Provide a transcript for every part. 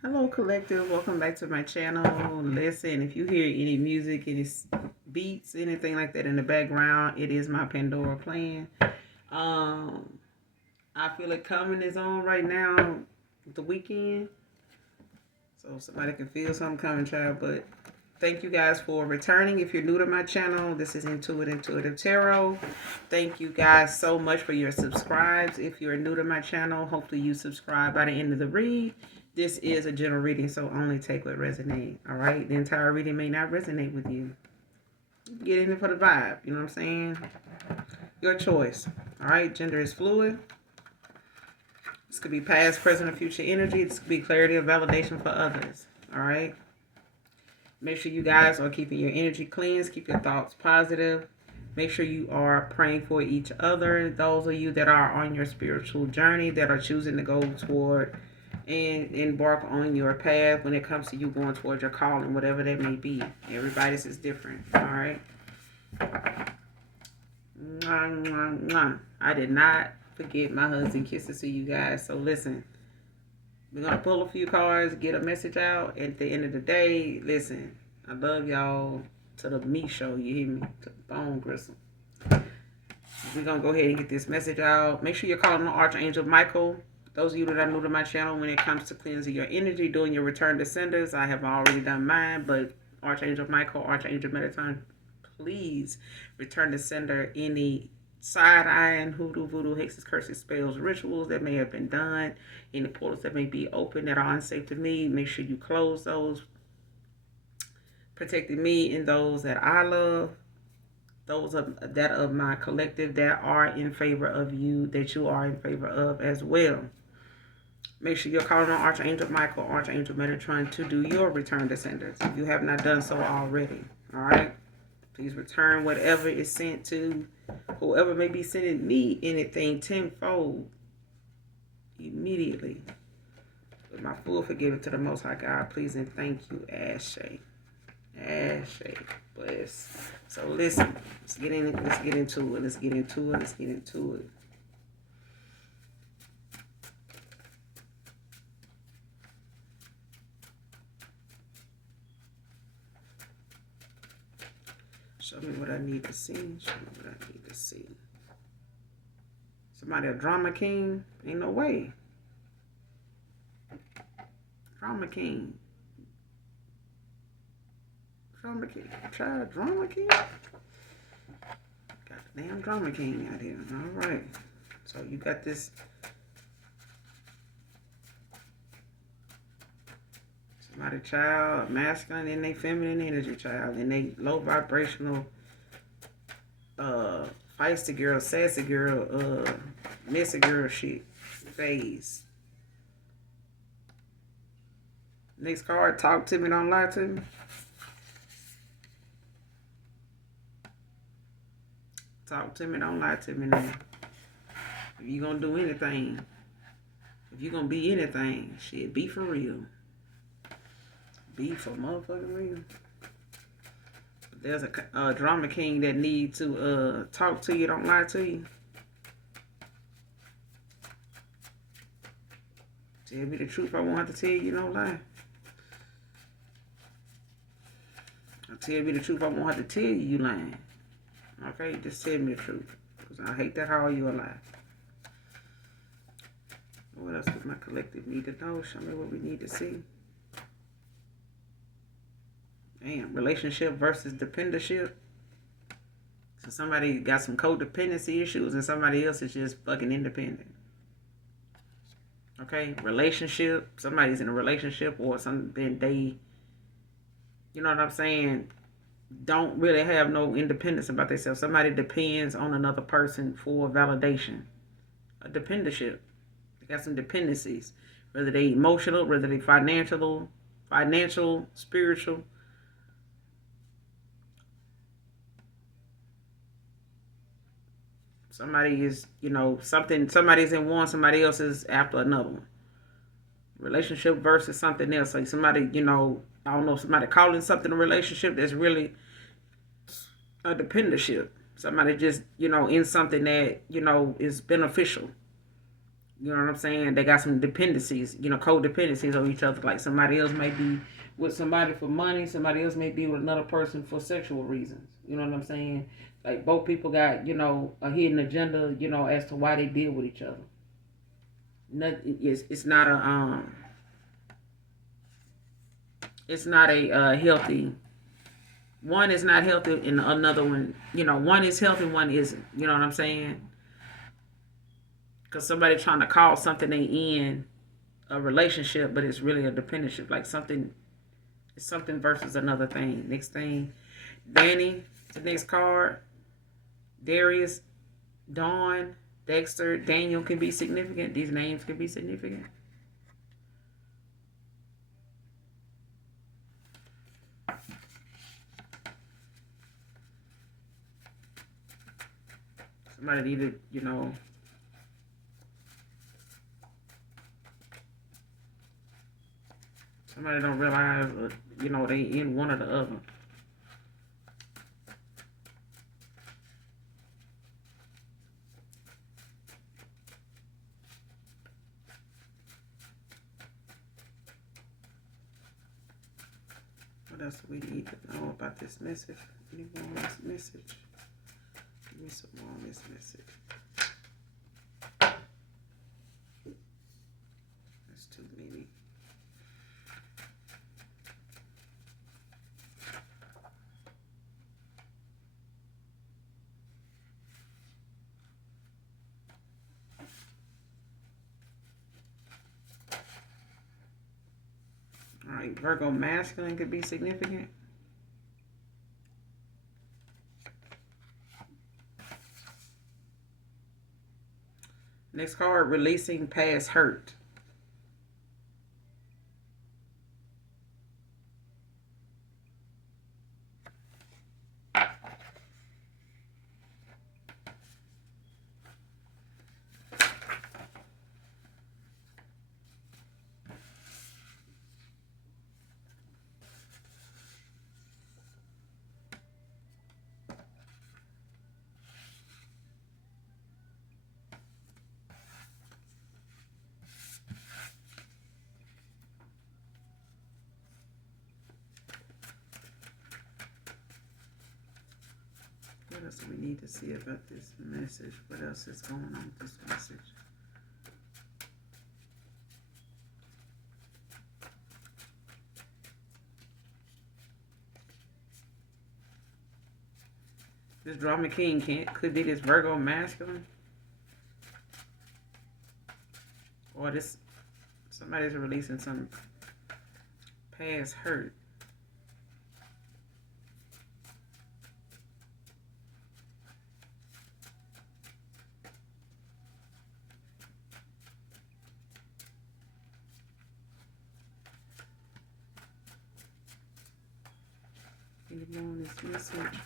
Hello, collective. Welcome back to my channel. Listen, if you hear any music, any beats, anything like that in the background, it is my Pandora playing. Um, I feel it coming is on right now, the weekend. So somebody can feel something coming, child. But thank you guys for returning. If you're new to my channel, this is Intuitive Tarot. Thank you guys so much for your subscribes. If you're new to my channel, hopefully you subscribe by the end of the read. This is a general reading, so only take what resonates. All right, the entire reading may not resonate with you. Get in it for the vibe. You know what I'm saying? Your choice. All right, gender is fluid. This could be past, present, or future energy. This could be clarity or validation for others. All right. Make sure you guys are keeping your energy cleansed. Keep your thoughts positive. Make sure you are praying for each other. Those of you that are on your spiritual journey, that are choosing to go toward and embark on your path when it comes to you going towards your calling, whatever that may be. Everybody's is different. All right. Mwah, mwah, mwah. I did not forget my husband kisses to you guys. So listen, we're going to pull a few cards, get a message out. At the end of the day, listen, I love y'all to the meat show. You hear me? To the bone gristle. We're going to go ahead and get this message out. Make sure you're calling on Archangel Michael. Those of you that are new to my channel, when it comes to cleansing your energy, doing your return to senders, I have already done mine. But Archangel Michael, Archangel Metatron, please return to sender any side-eyeing, hoodoo, voodoo, hexes, curses, spells, rituals that may have been done, any portals that may be open that are unsafe to me. Make sure you close those, protecting me and those that I love, those of my collective that are in favor of you, that you are in favor of as well. Make sure you're calling on Archangel Michael, Archangel Metatron to do your return to senders if you have not done so already. All right. Please return whatever is sent to whoever may be sending me anything tenfold immediately. With my full forgiveness to the Most High God, please and thank you, Ashe. Ashe. Bless. So listen, let's get into it. Let's get into it. Show me what I need to see. Show me what I need to see. Somebody a drama king? Ain't no way. Drama king. Drama king. Try a drama king? Got the damn drama king out here. All right. So you got this. Somebody child, masculine and they feminine energy child, and they low vibrational feisty girl, sassy girl, messy girl shit phase. Next card, talk to me, don't lie to me. Talk to me, don't lie to me now. If you gonna do anything, if you gonna be anything, shit, be for real. Be for motherfucking real. There's a drama king that need to talk to you, don't lie to you. Tell me the truth, I won't have to tell you, don't lie. Tell me the truth, I won't have to tell you, you lying. Okay, just tell me the truth. Because I hate that how you a lie. What else does my collective need to know? Show me what we need to see. Damn, relationship versus dependentship. So somebody got some codependency issues and somebody else is just fucking independent. Okay, relationship. Somebody's in a relationship or something they, you know what I'm saying, don't really have no independence about themselves. Somebody depends on another person for validation. A dependentship. They got some dependencies. Whether they emotional, whether they financial, spiritual. Somebody is, somebody's in one, somebody else is after another one. Relationship versus something else. Like somebody, I don't know, somebody calling something a relationship that's really a dependentship. Somebody just, in something that, is beneficial. You know what I'm saying? They got some dependencies, codependencies on each other. Like somebody else might be with somebody for money, somebody else may be with another person for sexual reasons. You know what I'm saying? Like both people got, a hidden agenda, as to why they deal with each other. It's not a healthy. One is not healthy, and another one, one is healthy, one isn't. You know what I'm saying? Because somebody trying to call something they in a relationship, but it's really a dependentship. Like something, it's something versus another thing. Next thing, Danny. The next card, Darius, Dawn, Dexter, Daniel can be significant. These names can be significant. Somebody needed, somebody don't realize, they in one or the other. What else do we need to know about this message? Any more on this message? Give me some more on this message. That's too many. All right, Virgo masculine could be significant. Next card, releasing past hurt. What else do we need to see about this message? What else is going on with this message? This drama king could be this Virgo masculine. Or this somebody's releasing some past hurt. Any more on this message?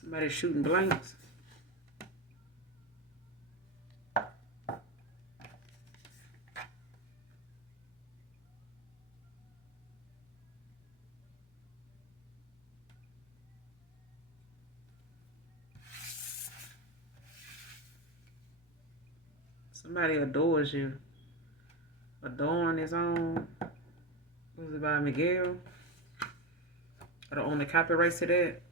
Somebody's shooting blanks. Somebody adores you. Adorn is on. Was it by Miguel? I don't own the copyrights to that.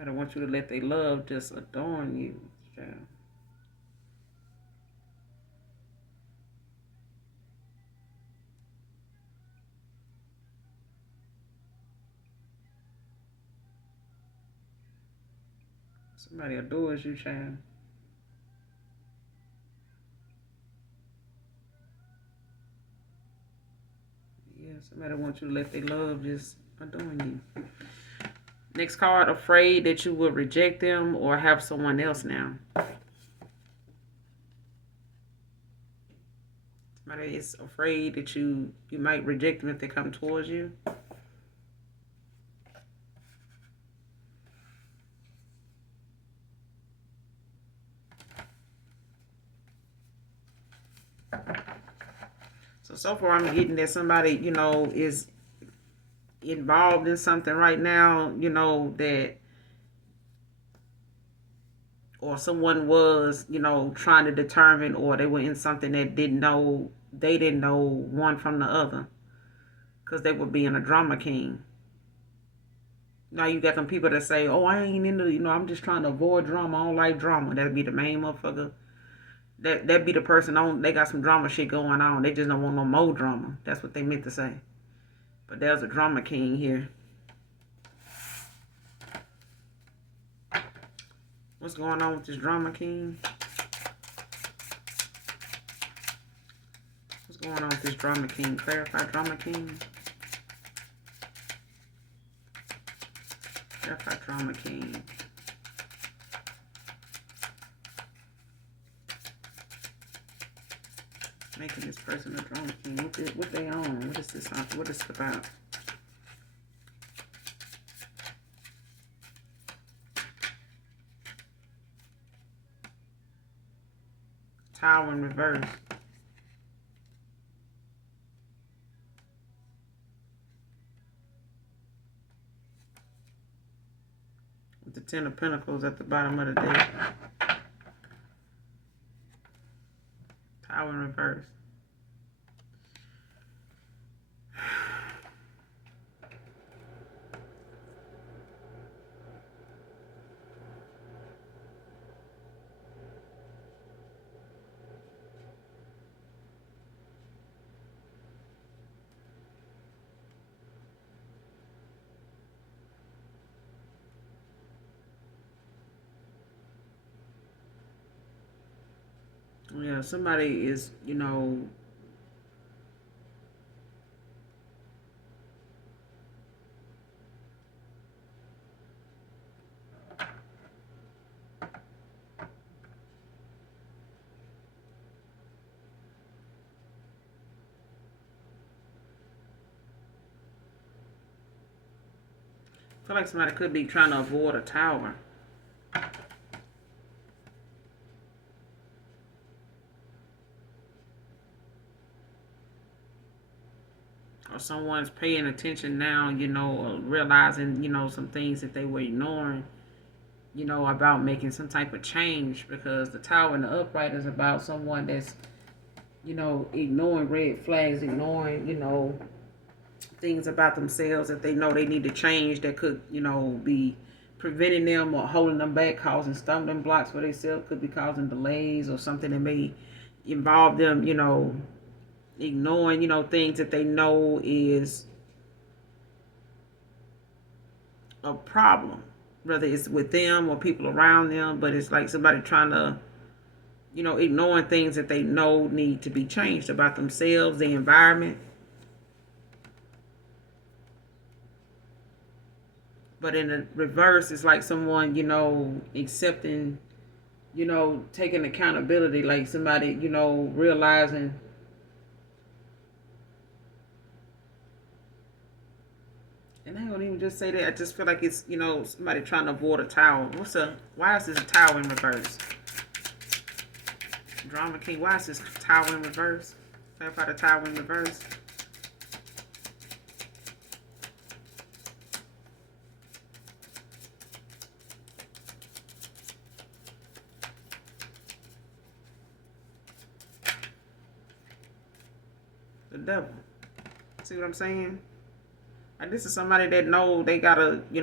I don't want you to let their love just adorn you, child. Somebody adores you, child. Yeah, somebody wants you to let their love just adorn you. Next card, afraid that you will reject them or have someone else now. Somebody is afraid that you might reject them if they come towards you. So far I'm getting that somebody, is involved in something right now, that, or someone was, trying to determine, or they were in something that they didn't know one from the other, because they were being a drama king. Now you got some people that say, oh, I ain't into, I'm just trying to avoid drama. I don't like drama. That'd be the main motherfucker. That'd be the person they got some drama shit going on. They just don't want no more drama. That's what they meant to say. But there's a drama king here. What's going on with this drama king? What's going on with this drama king? Clarify drama king. Clarify drama king. Making this person a drama king. What they on? What is this? What is it about? Tower in reverse. With the Ten of Pentacles at the bottom of the deck. Tower in reverse. Yeah, somebody is, I feel like somebody could be trying to avoid a tower. Or someone's paying attention now, or realizing, some things that they were ignoring, about making some type of change. Because the tower and the upright is about someone that's, ignoring red flags, ignoring, things about themselves that they know they need to change that could, be preventing them or holding them back, causing stumbling blocks for themselves, could be causing delays or something that may involve them, ignoring, things that they know is a problem, whether it's with them or people around them, but it's like somebody trying to, ignoring things that they know need to be changed about themselves, the environment. But in the reverse, it's like someone, accepting, taking accountability, like somebody, realizing. And I don't even just say that. I just feel like it's, somebody trying to avoid a tower. Why is this a tower in reverse? Drama king, why is this tower in reverse? Clarify the tower in reverse. The devil. See what I'm saying? Like, this is somebody that know they gotta, they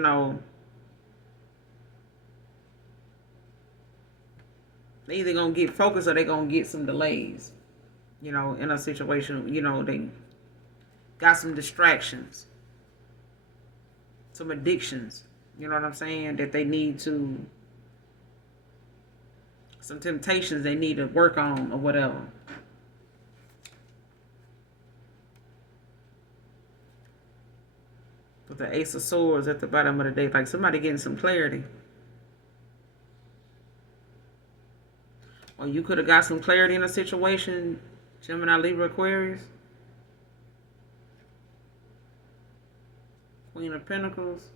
either gonna get focused or they gonna get some delays. In a situation, they got some distractions, some addictions. You know what I'm saying? That they need to, some temptations they need to work on or whatever. But the Ace of Swords at the bottom of the deck. Like somebody getting some clarity. Or you could have got some clarity in a situation, Gemini, Libra, Aquarius. Queen of Pentacles.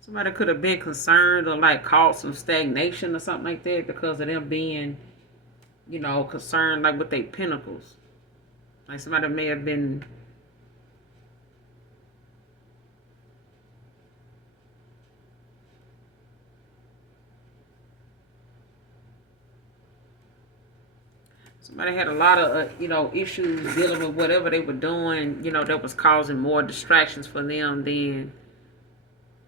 Somebody could have been concerned or like caused some stagnation or something like that because of them being, concerned like with their pentacles. Like somebody may have been somebody had a lot of issues dealing with whatever they were doing, that was causing more distractions for them than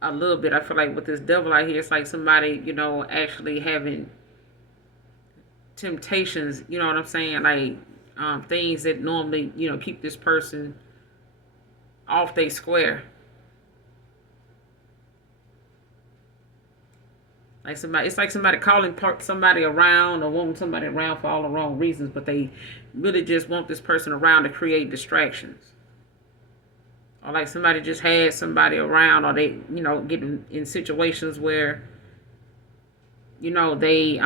a little bit. I feel like with this devil out here, it's like somebody, actually having temptations, you know what I'm saying? Like things that normally, keep this person off their square. Like somebody, it's like somebody calling somebody around or wanting somebody around for all the wrong reasons, but they really just want this person around to create distractions. Or like somebody just had somebody around, or they, get in situations where, they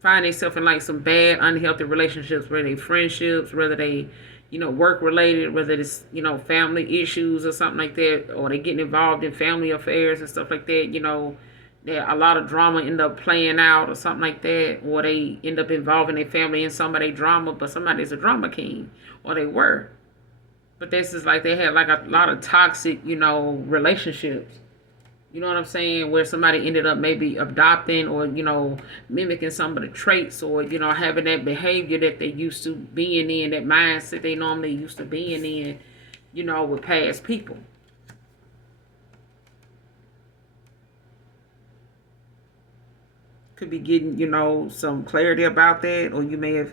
find themselves in like some bad, unhealthy relationships, whether they friendships, whether they, work related, whether it's, family issues or something like that, or they getting involved in family affairs and stuff like that, that a lot of drama end up playing out or something like that, or they end up involving their family in some of their drama, but somebody's a drama king, or they were. But this is like they had like a lot of toxic, relationships. You know what I'm saying? Where somebody ended up maybe adopting or, mimicking some of the traits or, having that behavior that they used to being in, that mindset they normally used to being in, with past people. Could be getting, some clarity about that, or you may have,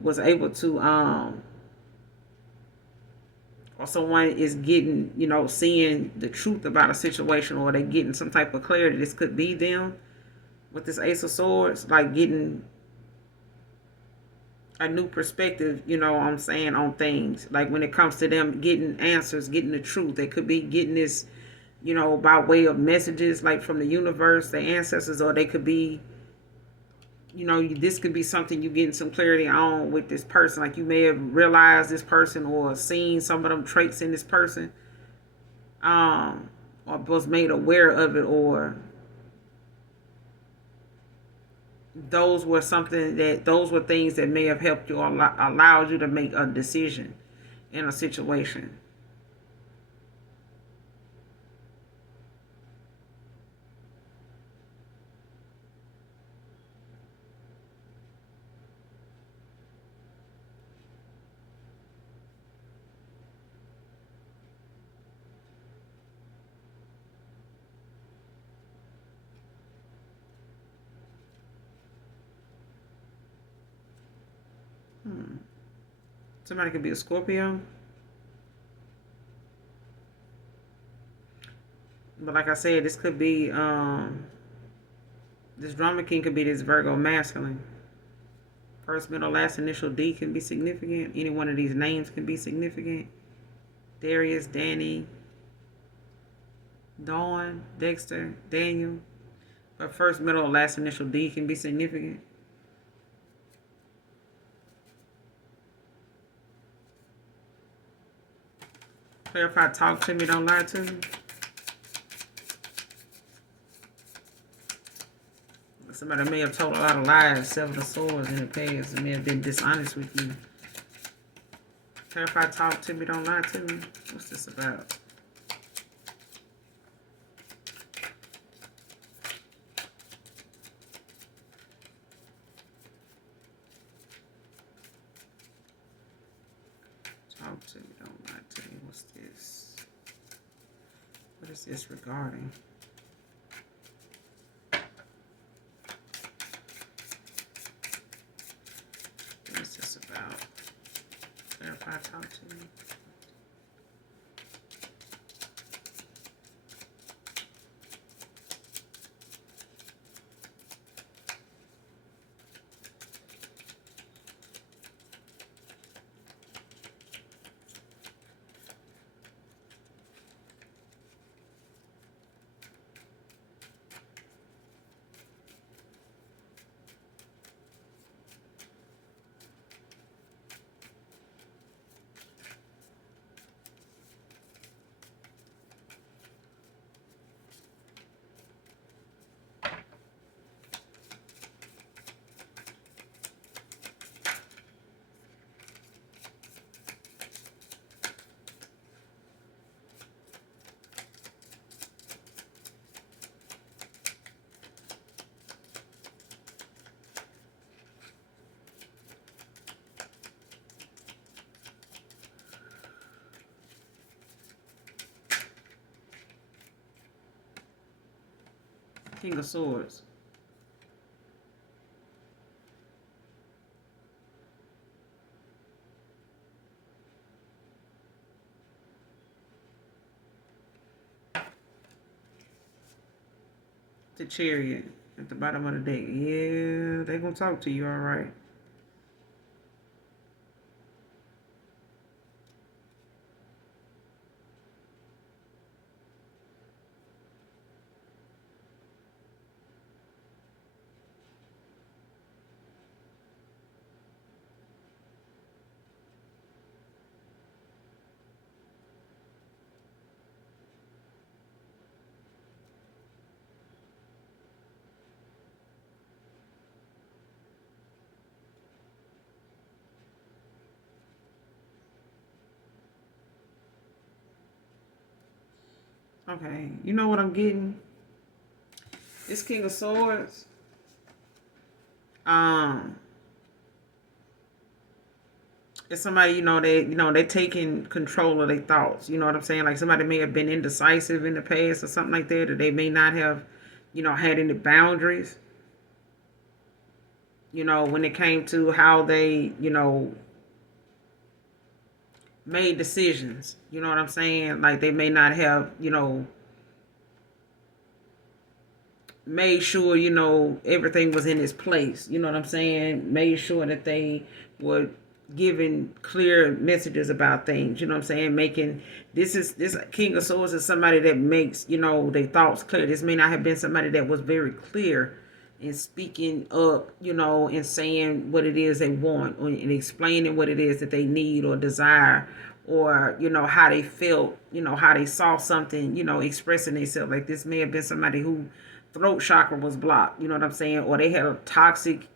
was able to, or someone is getting, seeing the truth about a situation, or they getting some type of clarity. This could be them with this Ace of Swords, like getting a new perspective, what I'm saying, on things. Like when it comes to them getting answers, getting the truth. They could be getting this, by way of messages like from the universe, the ancestors, or they could be, this could be something you getting some clarity on with this person. Like you may have realized this person or seen some of them traits in this person, or was made aware of it, or those were things that may have helped you or allowed you to make a decision in a situation. Somebody could be a Scorpio. But like I said, this could be, this drama king could be this Virgo masculine. First, middle, last initial D can be significant. Any one of these names can be significant. Darius, Danny, Dawn, Dexter, Daniel. But first, middle, last initial D can be significant. Clarify, talk to me, don't lie to me. Somebody may have told a lot of lies, Seven of Swords in the past, and may have been dishonest with you. Clarify, talk to me, don't lie to me. What's this about? What's this? What is this regarding? What is this about? Clarify, talk to me. King of Swords. The Chariot at the bottom of the deck. Yeah, they gonna talk to you, all right. Okay, you know what I'm getting? This King of Swords. Um, it's somebody, they're taking control of their thoughts. You know what I'm saying? Like somebody may have been indecisive in the past or something like that, or they may not have, had any boundaries. When it came to how they, made decisions. You know what I'm saying? Like they may not have, made sure, everything was in its place. You know what I'm saying? Made sure that they were giving clear messages about things. You know what I'm saying? Making this King of Swords is somebody that makes, their thoughts clear. This may not have been somebody that was very clear in speaking up, and saying what it is they want, or and explaining what it is that they need or desire, or how they felt, how they saw something, expressing themselves. Like this may have been somebody who throat chakra was blocked, you know what I'm saying, or they had a toxic,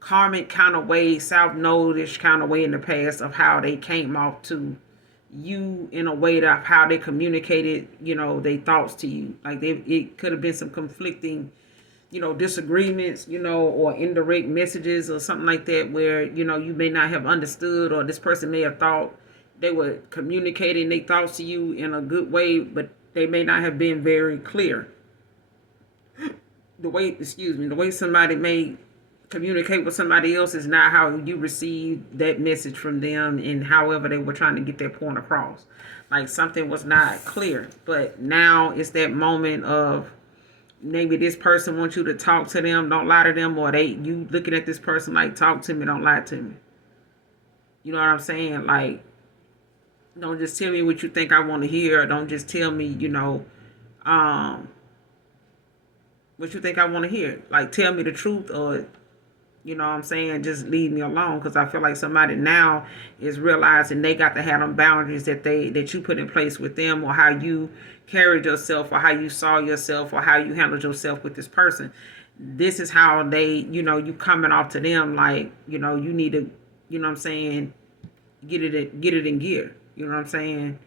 karmic kind of way, south node-ish kind of way in the past of how they came off to you in a way of how they communicated, their thoughts to you. Like it could have been some conflicting, disagreements, or indirect messages or something like that where, you may not have understood, or this person may have thought they were communicating their thoughts to you in a good way, but they may not have been very clear. The way somebody may communicate with somebody else is not how you receive that message from them, and however they were trying to get their point across. Like something was not clear, but now it's that moment of maybe this person wants you to talk to them, don't lie to them, or you looking at this person like, talk to me, don't lie to me. You know what I'm saying? Like, don't just tell me what you think I want to hear, or don't just tell me, um, what you think I want to hear. Like, tell me the truth, or what I'm saying, just leave me alone. Because I feel like somebody now is realizing they got to have them boundaries that you put in place with them, or how you carried yourself, or how you saw yourself, or how you handled yourself with this person. This is how they, you coming off to them like, you need to, you know what I'm saying, get it in gear. You know what I'm saying?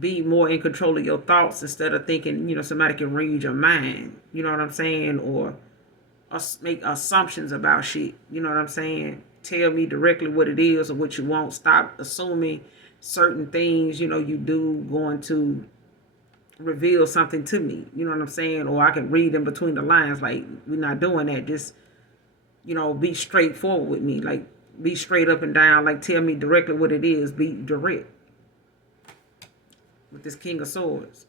Be more in control of your thoughts instead of thinking, somebody can read your mind. You know what I'm saying? Or make assumptions about shit. You know what I'm saying? tell me directly what it is or what you want. Stop assuming certain things, you do going to reveal something to me. You know what I'm saying? Or I can read in between the lines. Like, we're not doing that. Just, be straightforward with me. Like, be straight up and down. Like, tell me directly what it is. Be direct with this King of Swords.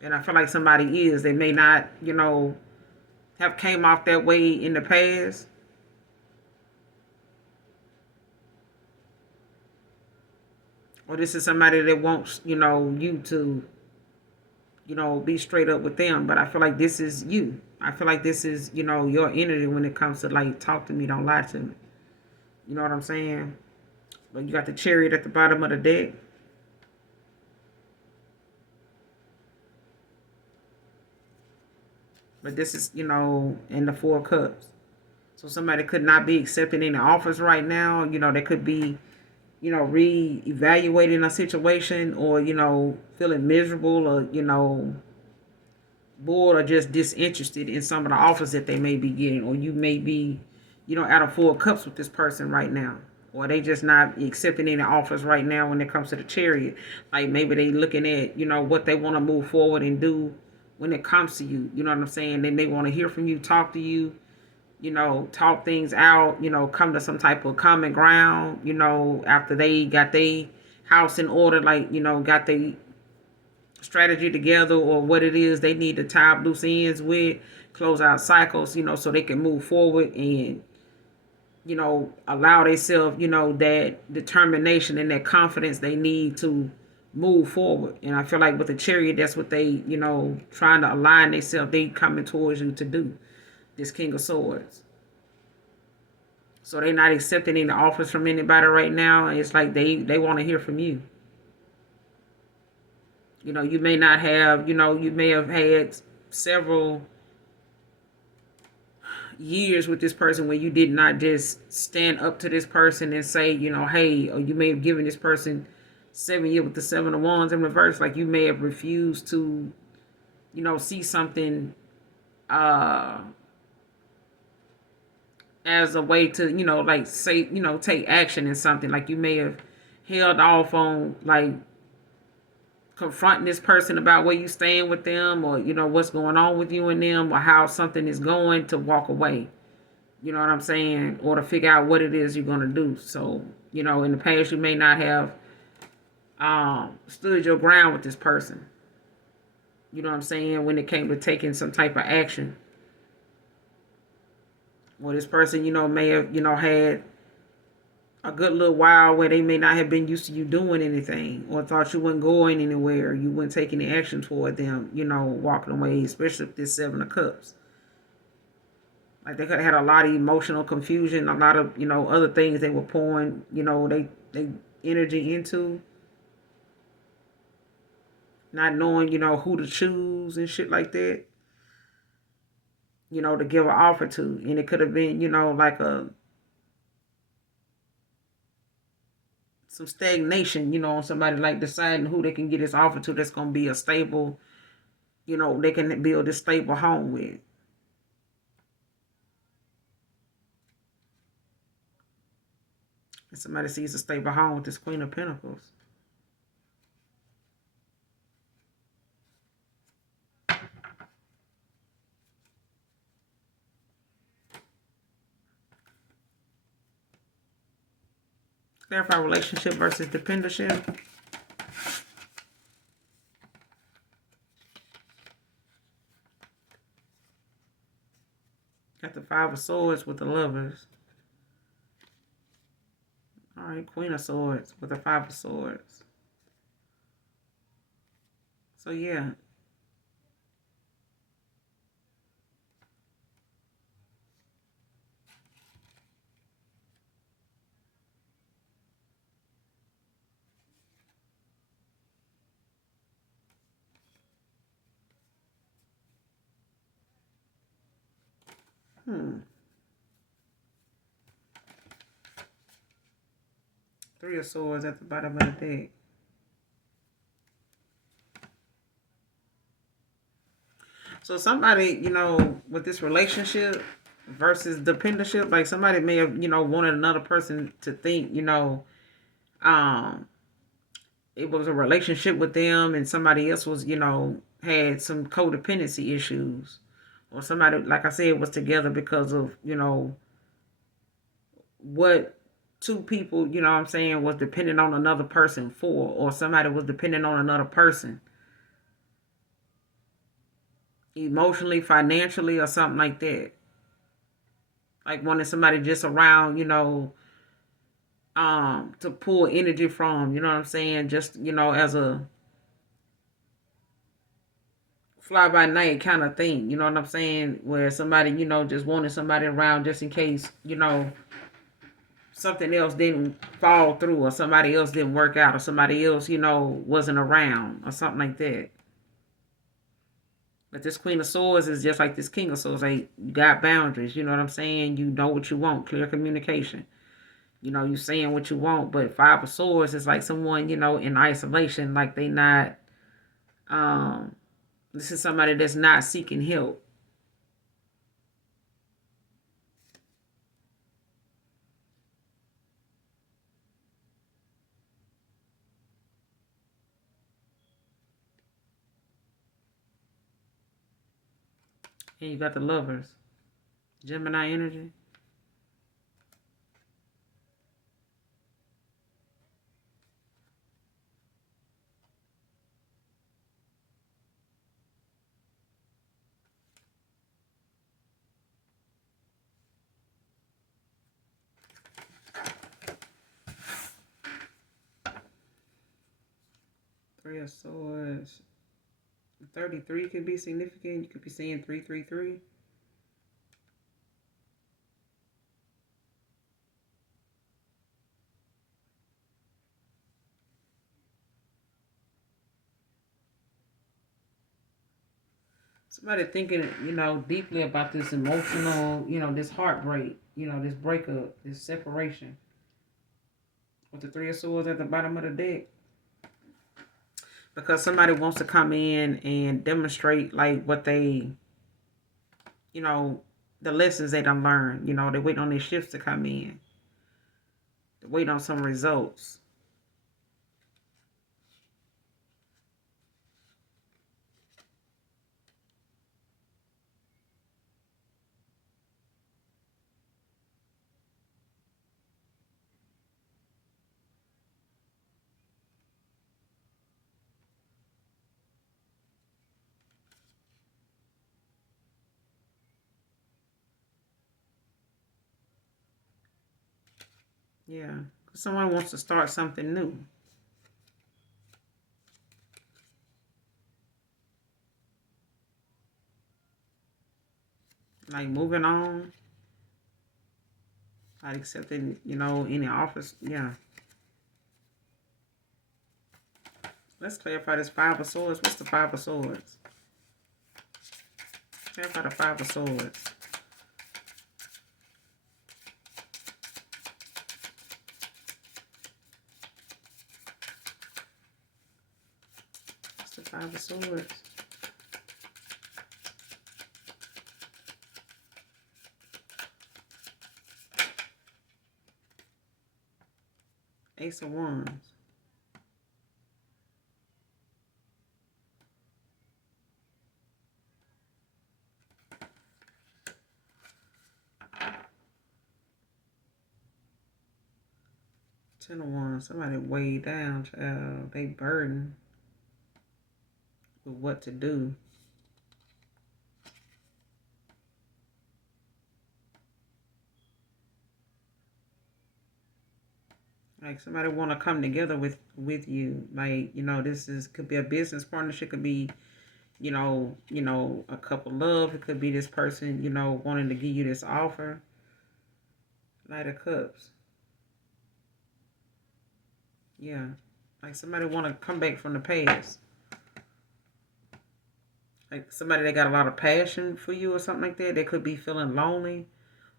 And I feel like somebody is. They may not, have came off that way in the past. Or this is somebody that wants, you to, be straight up with them. But I feel like this is you. I feel like this is, your energy when it comes to, like, talk to me, don't lie to me. You know what I'm saying? But you got the Chariot at the bottom of the deck. But this is, in the Four of Cups. So somebody could not be accepted in the office right now. They could be, re-evaluating a situation, or, feeling miserable, or, bored, or just disinterested in some of the offers that they may be getting. Or you may be, out of Four of Cups with this person right now. Or they just not accepting any offers right now when it comes to the Chariot. Like, maybe they looking at, what they want to move forward and do when it comes to you. You know what I'm saying? They may want to hear from you, talk to you, talk things out, come to some type of common ground, after they got their house in order, like, got their strategy together, or what it is they need to tie up loose ends with, close out cycles, so they can move forward and, allow themselves, that determination and that confidence they need to move forward. And I feel like with the Chariot, that's what they, trying to align themselves, they coming towards you to do, this King of Swords. So they're not accepting any offers from anybody right now. It's like they want to hear from you. You may not have, you may have had several years with this person where you did not just stand up to this person and say, hey, or you may have given this person 7 years with the Seven of Wands in reverse. Like, you may have refused to, see something as a way to, like, say, take action in something. Like, you may have held off on, like, confronting this person about where you stand with them, or, what's going on with you and them, or how something is going, to walk away. You know what I'm saying? Or to figure out what it is you're going to do. So, in the past, you may not have stood your ground with this person. You know what I'm saying? When it came to taking some type of action. Or this person, may have, had a good little while where they may not have been used to you doing anything, or thought you weren't going anywhere, you wouldn't take any action toward them, walking away, especially with this Seven of Cups. Like, they could have had a lot of emotional confusion, a lot of, other things they were pouring, they energy into. Not knowing, who to choose and shit like that. To give an offer to. And it could have been, like some stagnation, on somebody, like, deciding who they can get this offer to that's going to be a stable, they can build a stable home with. And somebody sees a stable home with this Queen of Pentacles. Clarify relationship versus dependency. Got the Five of Swords with the Lovers. All right, Queen of Swords with the Five of Swords. So, yeah. Three of Swords at the bottom of the deck. So somebody, with this relationship, versus dependentship. Like somebody may have, wanted another person to think, um, it was a relationship with them and somebody else was, had some codependency issues. Or somebody, like I said, was together because of, what two people, what I'm saying, was dependent on another person for, or somebody was dependent on another person emotionally, financially, or something like that. Like wanting somebody just around, to pull energy from, you know what I'm saying? Just, as a fly by night kind of thing, you know what I'm saying? Where somebody, just wanted somebody around just in case, something else didn't fall through or somebody else didn't work out or somebody else, wasn't around or something like that. But this Queen of Swords is just like this King of Swords. Like, you got boundaries, you know what I'm saying? You know what you want, clear communication. You saying what you want, but Five of Swords is like someone, in isolation, like they not, um, this is somebody that's not seeking help. And you got the Lovers, Gemini energy. Three of Swords. 33 could be significant. You could be seeing 333. Somebody thinking, deeply about this emotional, this heartbreak, this breakup, this separation. With the Three of Swords at the bottom of the deck. Because somebody wants to come in and demonstrate like what they, you know, the lessons they done learned. They wait on their shifts to come in. They wait on some results. Yeah. Someone wants to start something new. Like moving on. Like accepting, any office. Yeah. Let's clarify this Five of Swords. What's the Five of Swords? Clarify the Five of Swords. What's the Five of Swords? Ace of Wands. Ten of Wands. Somebody way down, child. They burden with what to do. Like somebody want to come together with you. Like, this is could be a business partnership. Could be, a couple love. It could be this person, wanting to give you this offer. Knight of Cups. Yeah. Like somebody want to come back from the past. Like somebody that got a lot of passion for you or something like that. They could be feeling lonely.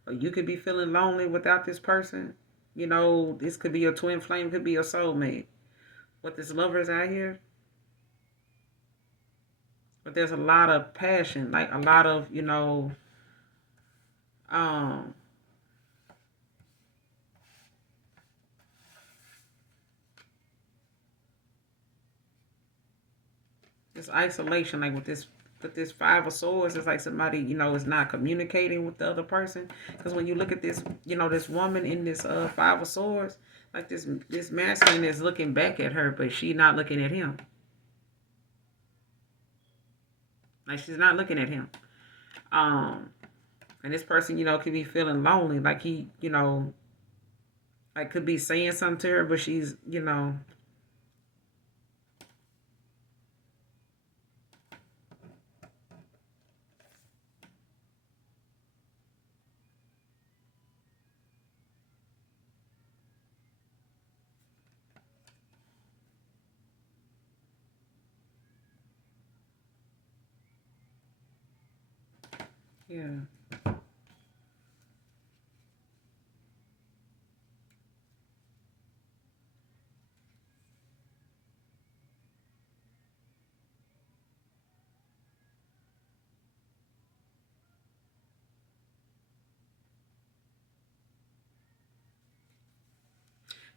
Or you could be feeling lonely without this person. This could be your twin flame, could be your soulmate. What this lovers out here. But there's a lot of passion, like a lot of, Um, this isolation, like with this five of swords, it's like somebody, is not communicating with the other person. Because when you look at this, this woman in this five of swords, like this masculine is looking back at her, but she not looking at him. Like she's not looking at him. Um, and this person, could be feeling lonely, like he, like could be saying something to her, but she's, yeah.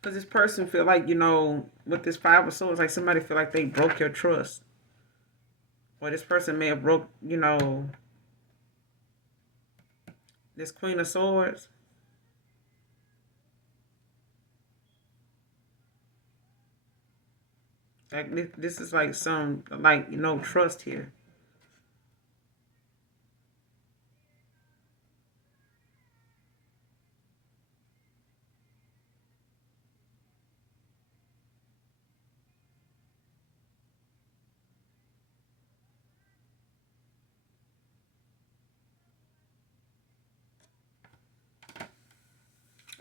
Because this person feel like, with this five of swords, like somebody feel like they broke your trust. Or this person may have broke, this queen of swords. Like this is like some, like, trust here.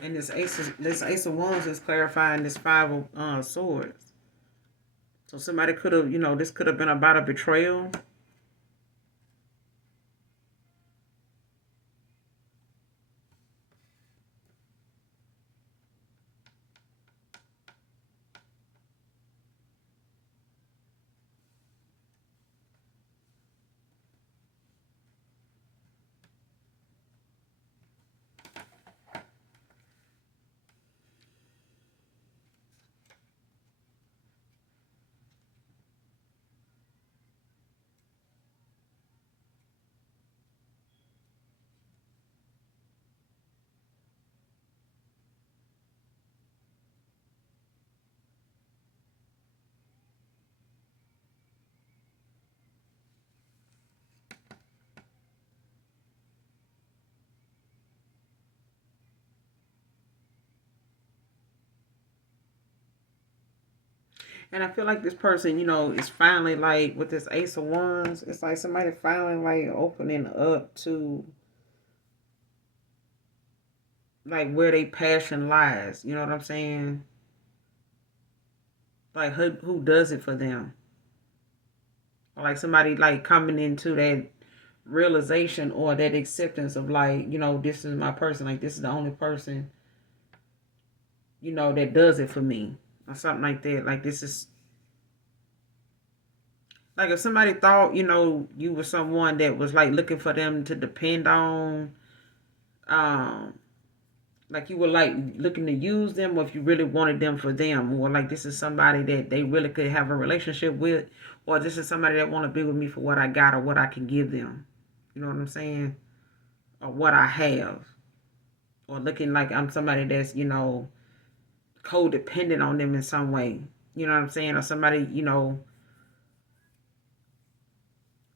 And this ace of wands is clarifying this five of swords. So somebody could have, this could have been about a betrayal. And I feel like this person, is finally like with this ace of wands, it's like somebody finally like opening up to like where they passion lies. You know what I'm saying? Like who does it for them? Or like somebody like coming into that realization or that acceptance of like, this is my person. Like this is the only person, that does it for me. Or something like that. Like this is like if somebody thought, you were someone that was like looking for them to depend on, um, like you were like looking to use them, or if you really wanted them for them, or like this is somebody that they really could have a relationship with, or this is somebody that want to be with me for what I got or what I can give them. You know what I'm saying? Or what I have. Or looking like I'm somebody that's, codependent on them in some way. You know what I'm saying? Or somebody,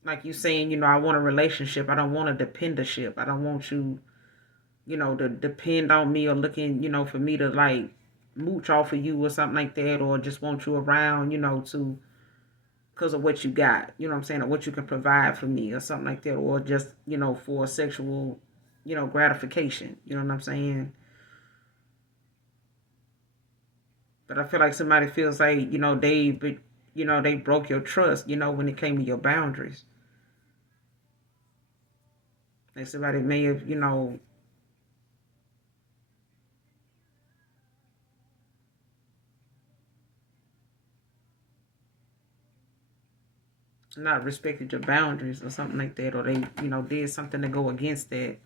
like you saying, I want a relationship. I don't want a dependentship. I don't want you, to depend on me or looking, for me to like mooch off of you or something like that, or just want you around, to because of what you got, you know what I'm saying, or what you can provide for me or something like that, or just, for sexual, gratification, you know what I'm saying? But I feel like somebody feels like, they broke your trust, when it came to your boundaries. Like somebody may have, not respected your boundaries or something like that, or they, did something to go against that.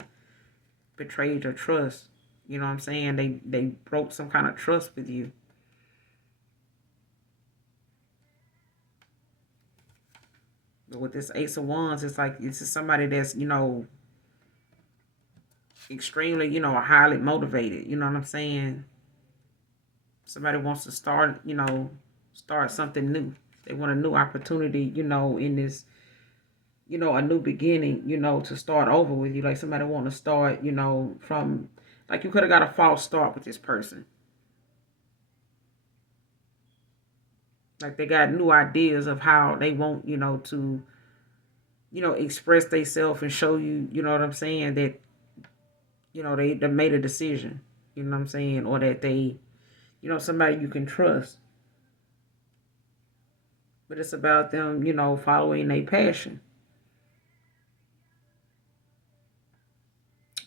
betrayed your trust. You know what I'm saying? They broke some kind of trust with you. But with this Ace of Wands, it's like this is somebody that's, extremely, highly motivated. You know what I'm saying? Somebody wants to start, start something new. They want a new opportunity, in this, a new beginning, to start over with you. Like somebody want to start, from, like you could have got a false start with this person. Like they got new ideas of how they want, to, express themselves and show you, you know what I'm saying, that, they made a decision, you know what I'm saying, or that they, somebody you can trust. But it's about them, following their passion.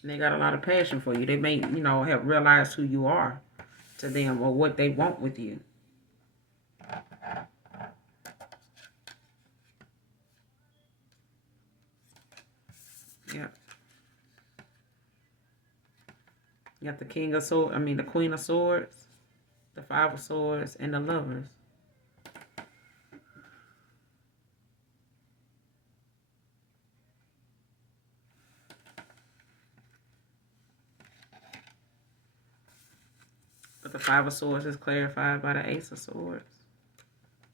And they got a lot of passion for you. They may, have realized who you are to them or what they want with you. Yeah. You got the King of Swords, the Queen of Swords, the Five of Swords, and the Lovers. But the Five of Swords is clarified by the Ace of Swords.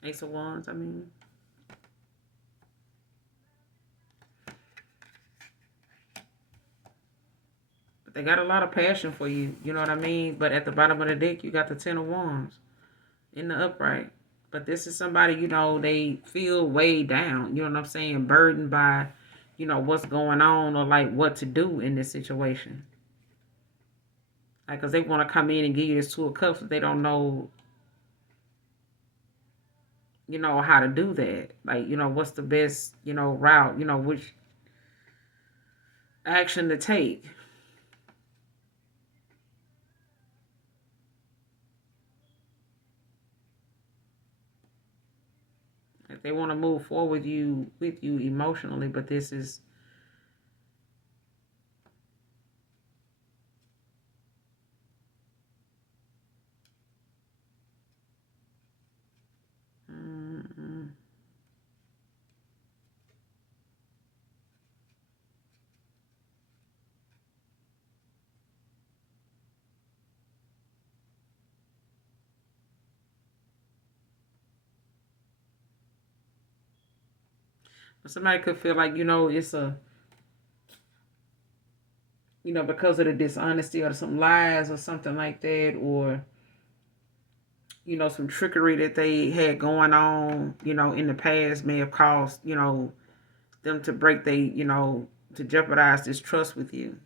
Ace of Wands, But they got a lot of passion for you, you know what I mean? But at the bottom of the deck, you got the Ten of Wands in the upright. But this is somebody, they feel weighed down, you know what I'm saying? Burdened by, what's going on or like what to do in this situation. Like, because they want to come in and give you this Two of Cups, but they don't know, how to do that. Like, what's the best, route, which action to take. Like, they want to move forward with you emotionally, but this is, somebody could feel like, it's a, because of the dishonesty or some lies or something like that, or, some trickery that they had going on, in the past may have caused, them to break to jeopardize this trust with you.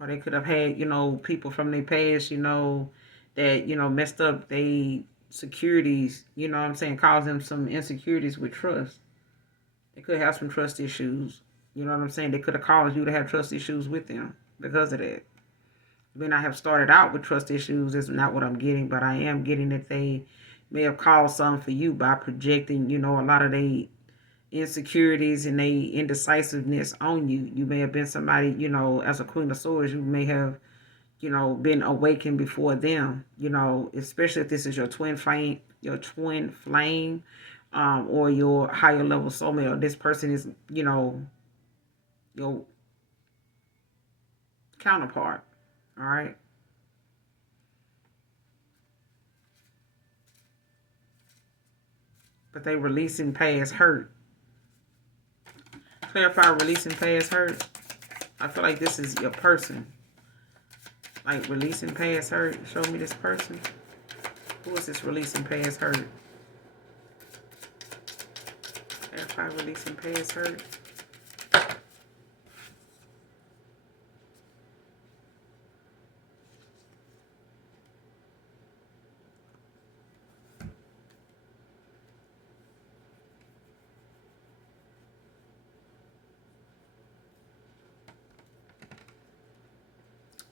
Or they could have had, people from their past, that, messed up they securities, you know what I'm saying, caused them some insecurities with trust. They could have some trust issues. You know what I'm saying? They could have caused you to have trust issues with them because of that. May not have started out with trust issues, is not what I'm getting, but I am getting that they may have caused some for you by projecting, a lot of their insecurities and their indecisiveness on you. You may have been somebody, as a Queen of Swords, you may have, been awakened before them, especially if this is your twin flame, or your higher level soulmate. This person is, your counterpart. All right. But they releasing past hurt. Clarify releasing past hurt. I feel like this is your person. Like releasing past hurt. Show me this person. Who is this releasing past hurt? Clarify releasing past hurt.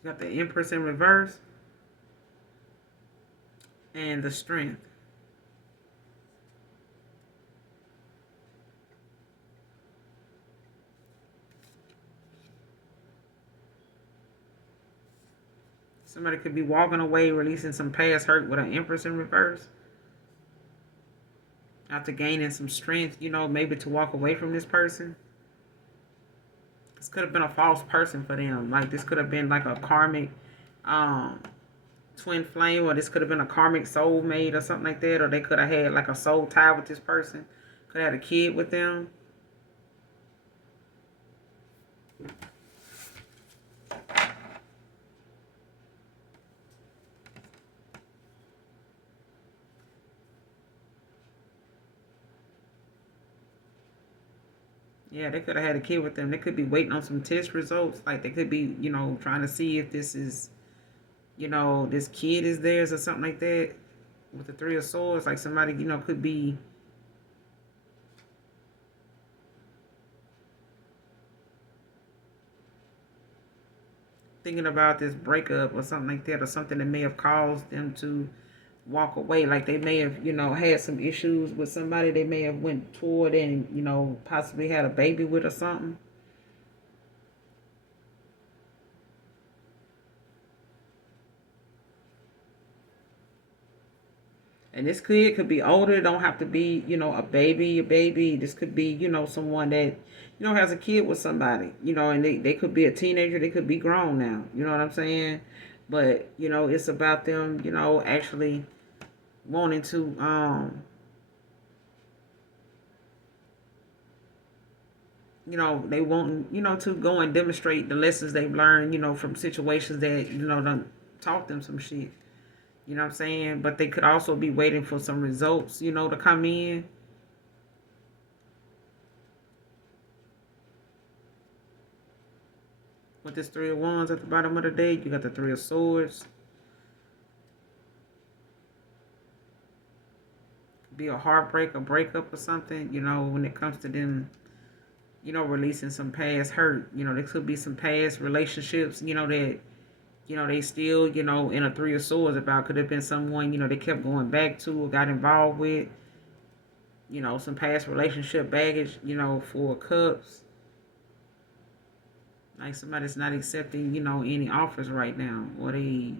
Got the Empress in reverse. and the strength. Somebody could be walking away, releasing some past hurt with an Empress in reverse. After gaining some strength, maybe to walk away from this person. This could have been a false person for them. Like, this could have been like a karmic um, twin flame, or this could have been a karmic soulmate or something like that. Or they could have had like a soul tie with this person. Could have had a kid with them. Yeah, they could have had a kid with them. They could be waiting on some test results. Like, they could be, trying to see if this is, this kid is theirs or something like that. With the Three of Swords, like somebody, could be thinking about this breakup or something like that, or something that may have caused them to walk away. Like, they may have, had some issues with somebody they may have went toward and, possibly had a baby with or something. And this kid could be older. It don't have to be, a baby. This could be, someone that, has a kid with somebody, and they could be a teenager. They could be grown now. You know what I'm saying? But, it's about them, actually wanting to, they want, to go and demonstrate the lessons they've learned, from situations that, done taught them some shit. You know what I'm saying? But they could also be waiting for some results, to come in. With this Three of Wands at the bottom of the deck, you got the Three of Swords. Be a heartbreak, a breakup or something, when it comes to them, releasing some past hurt. There could be some past relationships, that, they still, in a Three of Swords about. Could have been someone, they kept going back to or got involved with. Some past relationship baggage, for cups. Like, somebody's not accepting, any offers right now. Or they,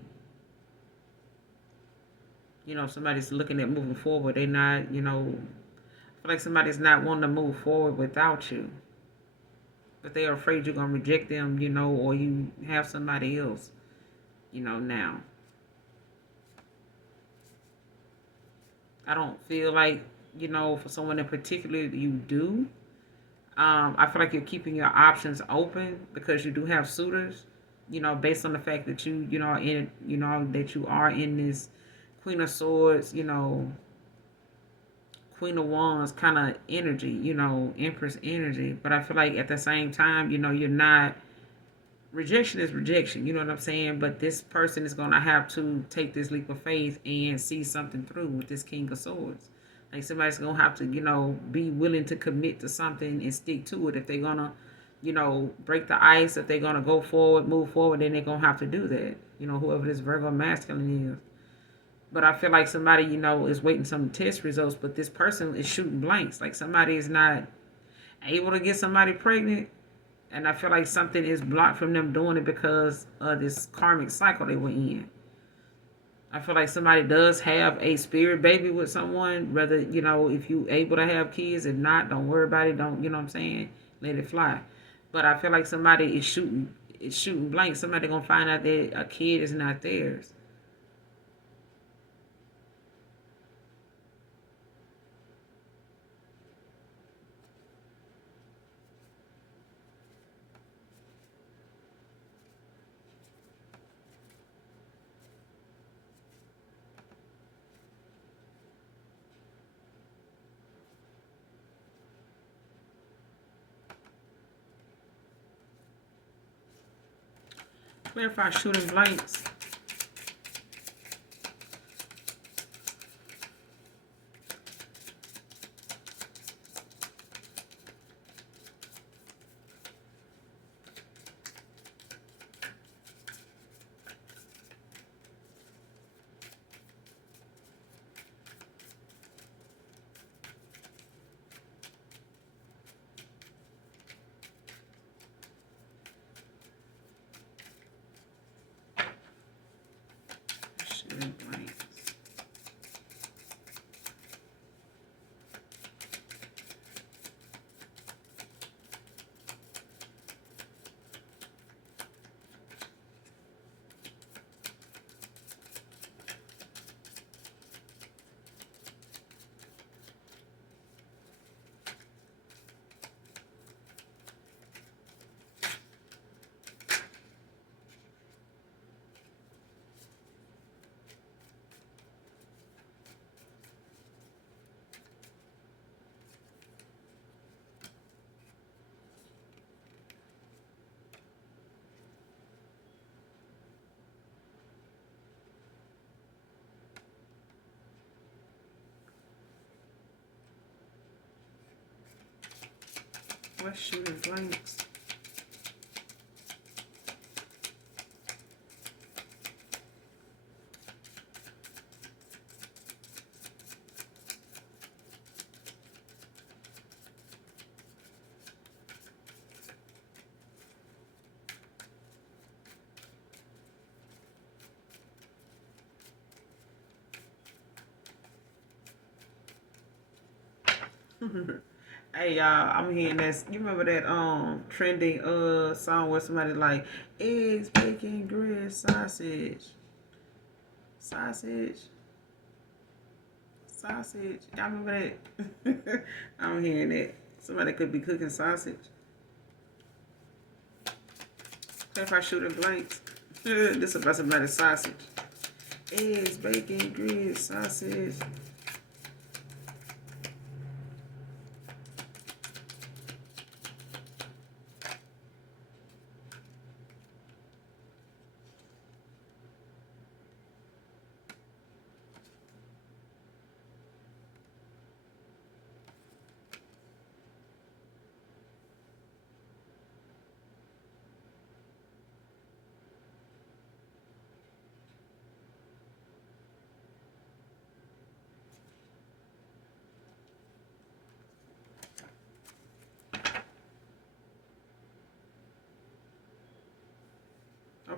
somebody's looking at moving forward. They not, I feel like somebody's not wanting to move forward without you. But they are afraid you're going to reject them, or you have somebody else, now. I don't feel like, for someone in particular, you do. I feel like you're keeping your options open because you do have suitors, based on the fact that that you are in this Queen of Swords, Queen of Wands kind of energy, Empress energy. But I feel like at the same time, you're not. Rejection is rejection, you know what I'm saying? But this person is going to have to take this leap of faith and see something through with this King of Swords. Like, somebody's going to have to, be willing to commit to something and stick to it. If they're going to, break the ice, if they're going to go forward, move forward, then they're going to have to do that. Whoever this Virgo masculine is. But I feel like somebody, is waiting some test results, but this person is shooting blanks. Like, somebody is not able to get somebody pregnant. And I feel like something is blocked from them doing it because of this karmic cycle they were in. I feel like somebody does have a spirit baby with someone. Whether, if you able to have kids. If not, don't worry about it. Don't, what I'm saying? Let it fly. But I feel like somebody is shooting blank. Somebody going to find out that a kid is not theirs. Clarify shooting blanks. What's shooting blanks? Hey y'all, I'm hearing this. You remember that trending song where somebody like eggs, bacon, grits, sausage, sausage, sausage. Y'all remember that? I'm hearing that. Somebody could be cooking sausage. So if I shoot in blanks, this is about somebody's sausage. Eggs, bacon, grits, sausage.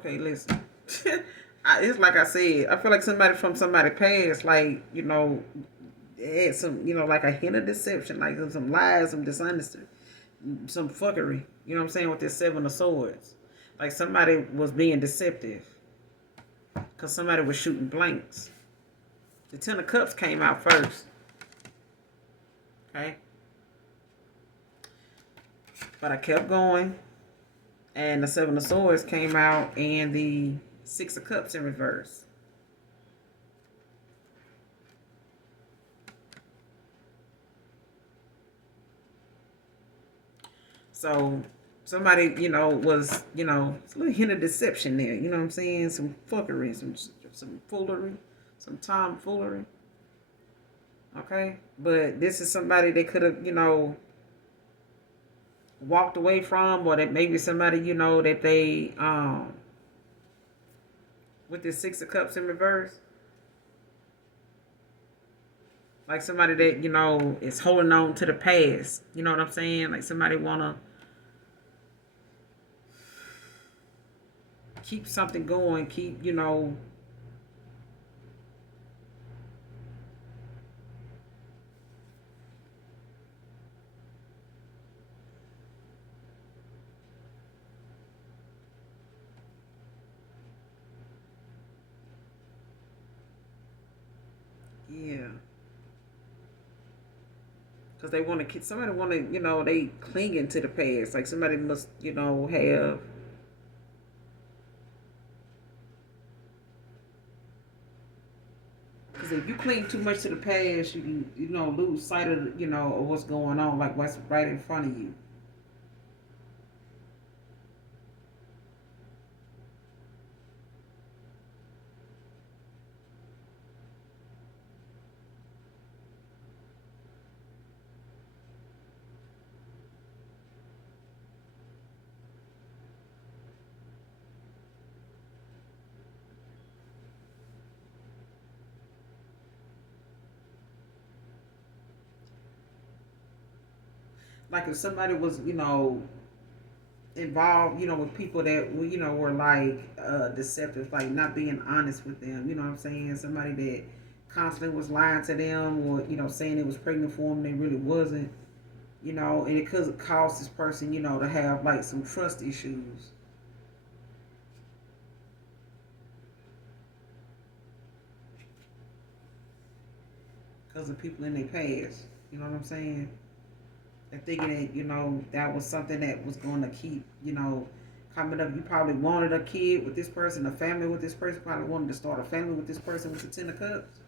Okay, listen. It's like I said. I feel like somebody from somebody past, like had some, like a hint of deception, like some lies, some dishonesty, some fuckery. You know what I'm saying with this seven of swords, like somebody was being deceptive because somebody was shooting blanks. The ten of cups came out first, okay, but I kept going, and the seven of swords came out, and the six of cups in reverse. So somebody, was, it's a little hint of deception there. You know what I'm saying? Some fuckery, some foolery, some tomfoolery. Okay, but this is somebody they could have, walked away from, or that maybe somebody, that they with this six of cups in reverse, like somebody that is holding on to the past. You know what I'm saying? Like somebody wanna keep something going, keep yeah. Because they want to keep, somebody want to, they clinging to the past. Like somebody must, have. Because if you cling too much to the past, you can, lose sight of, of what's going on, like what's right in front of you. Like if somebody was, involved, with people that, were like deceptive, like not being honest with them. You know what I'm saying? Somebody that constantly was lying to them, or saying it was pregnant for them, they really wasn't. And it could cause this person, to have like some trust issues because of people in their past. You know what I'm saying? And thinking that, that was something that was going to keep, coming up. You probably wanted a kid with this person, a family with this person, probably wanted to start a family with this person with the Ten of Cups.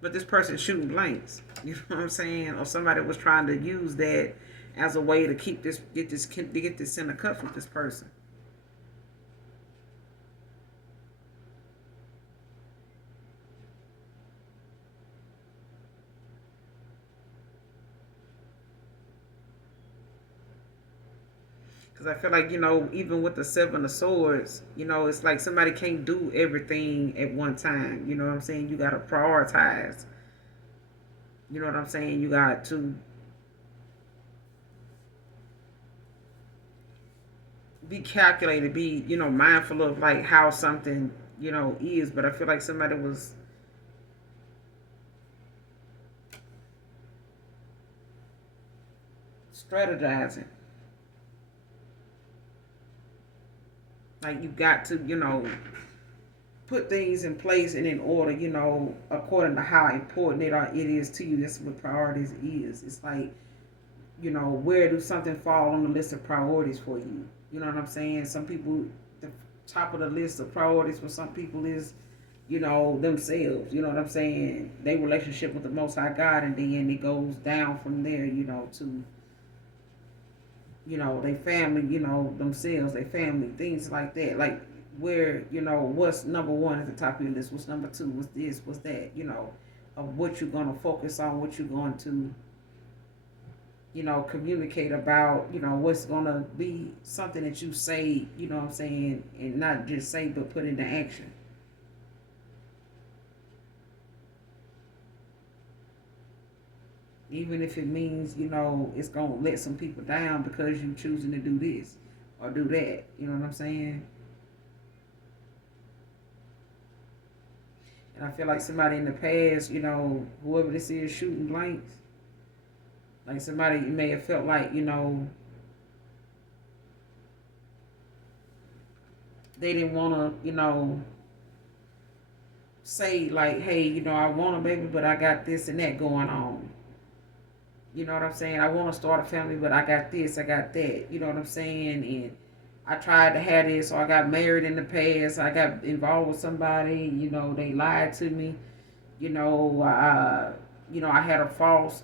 But this person shooting blanks. You know what I'm saying? Or somebody was trying to use that as a way to get this Ten of Cups with this person. Because I feel like, even with the Seven of Swords, it's like somebody can't do everything at one time. You know what I'm saying? You got to prioritize. You know what I'm saying? You got to be calculated, be, mindful of like how something, is. But I feel like somebody was strategizing. Like you got to, put things in place and in order, according to how important it is to you. That's what priorities is. It's like, where do something fall on the list of priorities for you? You know what I'm saying? Some people, the top of the list of priorities for some people is, themselves. You know what I'm saying? Their relationship with the Most High God, and then it goes down from there, to, they family, themselves, they family, things like that. Like where, what's number one at the top of your list? What's number two? What's this? What's that? Of what you're gonna focus on, what you're going to, communicate about, what's gonna be something that you say, what I'm saying, and not just say but put into action. Even if it means, it's gonna let some people down because you choosing to do this or do that. You know what I'm saying? And I feel like somebody in the past, whoever this is shooting blanks, like somebody may have felt like, they didn't want to, say like, hey, I want a baby, but I got this and that going on. You know what I'm saying? I want to start a family, but I got this, I got that. You know what I'm saying? And I tried to have this, or I got married in the past. I got involved with somebody. They lied to me. You know, uh, I had a false,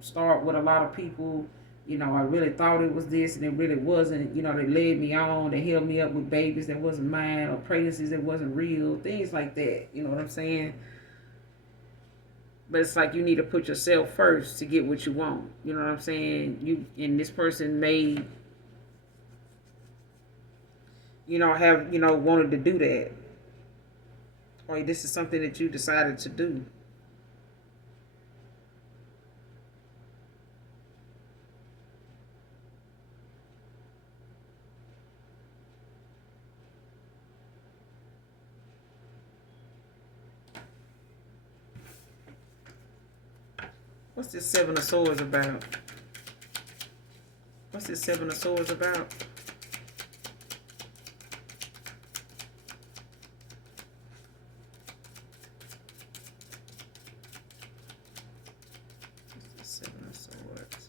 start with a lot of people. I really thought it was this, and it really wasn't. They led me on. They held me up with babies that wasn't mine, or pregnancies that wasn't real. Things like that. You know what I'm saying? But it's like you need to put yourself first to get what you want. You know what I'm saying? And this person may, have, wanted to do that. Or this is something that you decided to do. What's this Seven of Swords about? What's this Seven of Swords about? What's this Seven of Swords?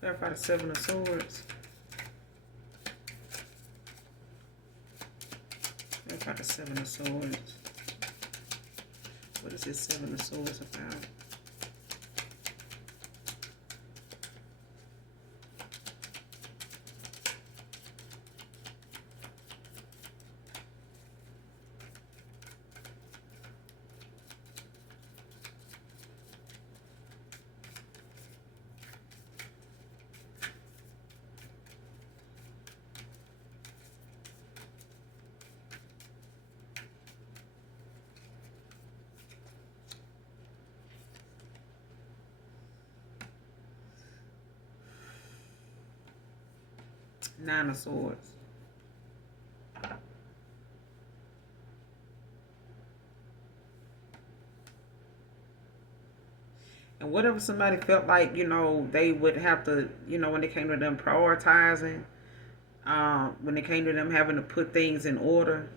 Clarify the Seven of Swords. Clarify the Seven of Swords. What is this Seven of Swords about? Nine of Swords. And whatever somebody felt like, they would have to, when it came to them prioritizing, when it came to them having to put things in order,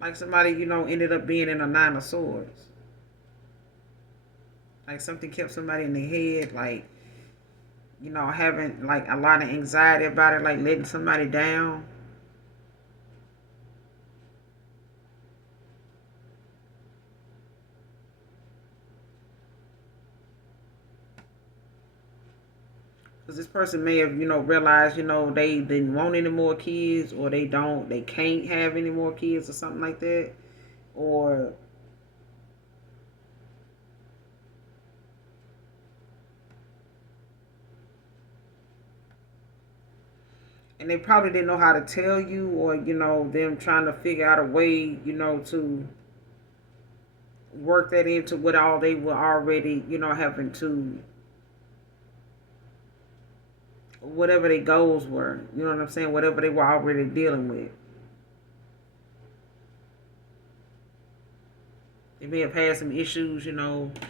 like somebody, ended up being in a Nine of Swords. Like something kept somebody in their head, like, having like a lot of anxiety about it, like letting somebody down. Because this person may have, realized, they didn't want any more kids, or they can't have any more kids or something like that. Or, and they probably didn't know how to tell you, or, them trying to figure out a way, to work that into what all they were already, having to, whatever their goals were, you know what I'm saying? Whatever they were already dealing with. They may have had some issues, with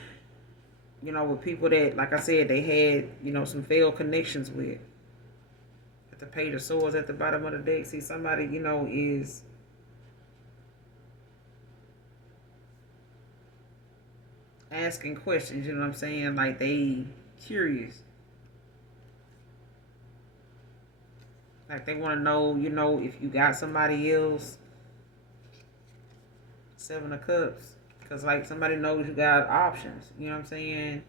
people that, like I said, they had, some failed connections with. At the Page of Swords at the bottom of the deck, see somebody, is asking questions, you know what I'm saying? Like they curious. Like they want to know, if you got somebody else. Seven of Cups. Because, like, somebody knows you got options. You know what I'm saying?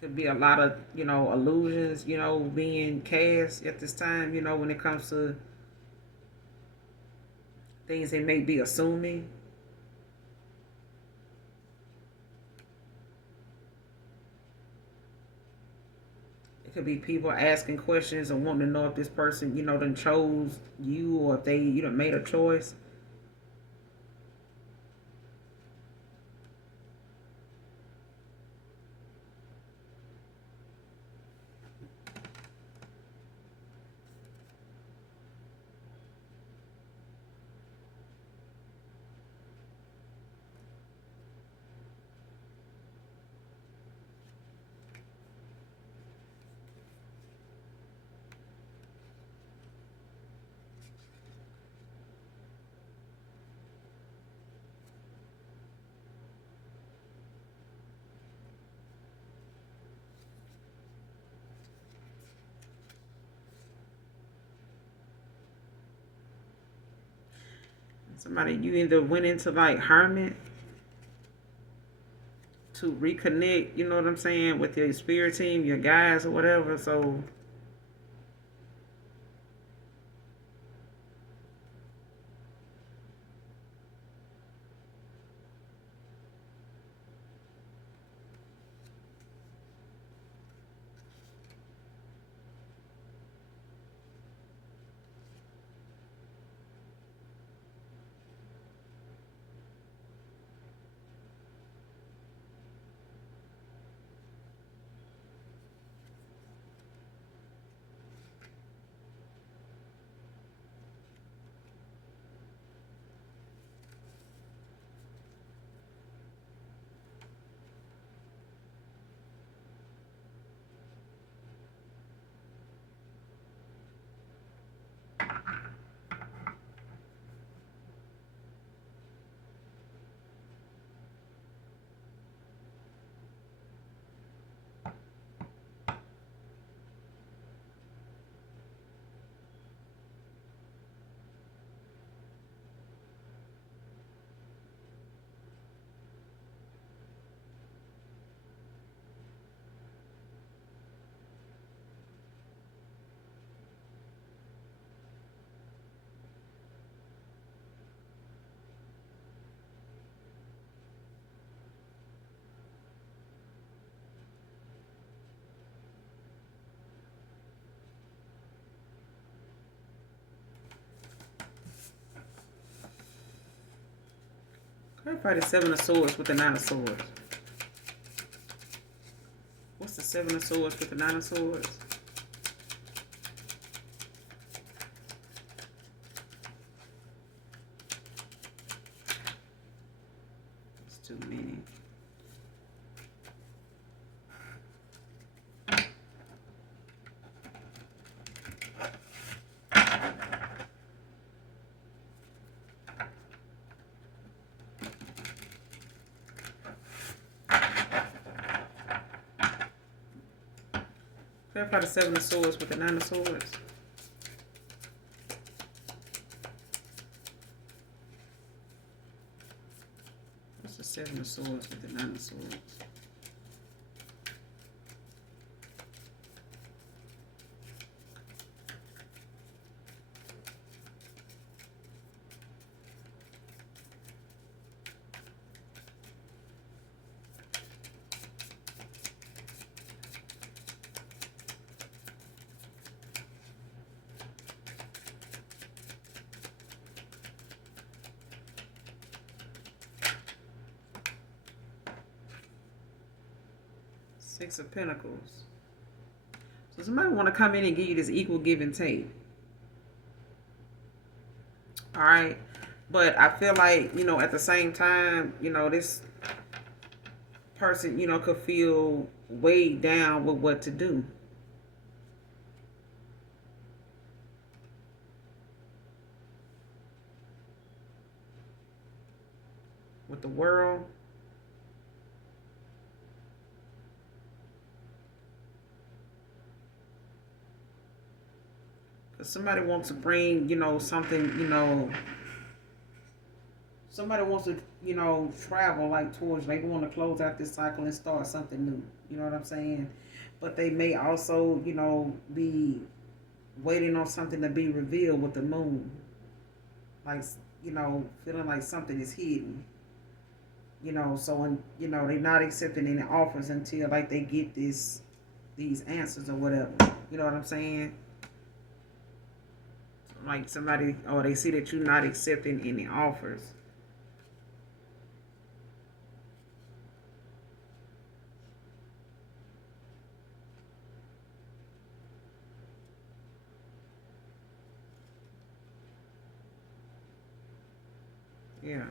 Could be a lot of, illusions, being cast at this time, when it comes to things they may be assuming. It could be people asking questions and wanting to know if this person, done chose you, or if they, made a choice. Somebody, you either went into like hermit to reconnect, you know what I'm saying, with your spirit team, your guys or whatever. So clarify the Seven of Swords with the Nine of Swords. What's the Seven of Swords with the Nine of Swords? It's too many. Clarify the Seven of Swords with the Nine of Swords. What's the Seven of Swords with the Nine of Swords? Six of Pentacles. So somebody want to come in and give you this equal give and take. All right. But I feel like, at the same time, this person, could feel weighed down with what to do. With the world. Because somebody wants to bring, something, somebody wants to, travel like towards, they want to close out this cycle and start something new. You know what I'm saying? But they may also, be waiting on something to be revealed with the moon. Like, feeling like something is hidden. So when, they're not accepting any offers until like they get these answers or whatever. You know what I'm saying? Like somebody, or they see that you're not accepting any offers. Yeah.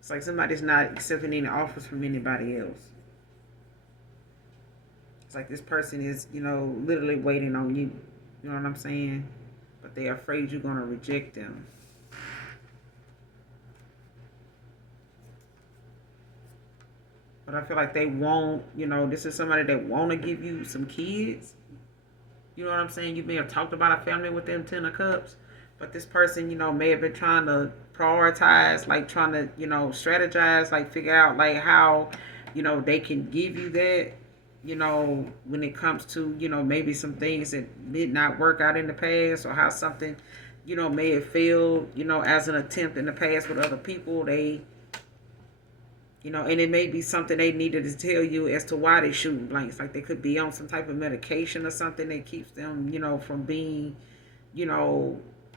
It's like somebody's not accepting any offers from anybody else. It's like this person is, literally waiting on you. You know what I'm saying? But they're afraid you're going to reject them. But I feel like they won't, this is somebody that want to give you some kids. You know what I'm saying? You may have talked about a family with them 10 of cups. But this person, may have been trying to prioritize, like trying to, strategize, like figure out like how, they can give you that, when it comes to, maybe some things that did not work out in the past, or how something, may have failed, as an attempt in the past with other people. They, and it may be something they needed to tell you as to why they shooting blanks. Like they could be on some type of medication or something that keeps them, from being,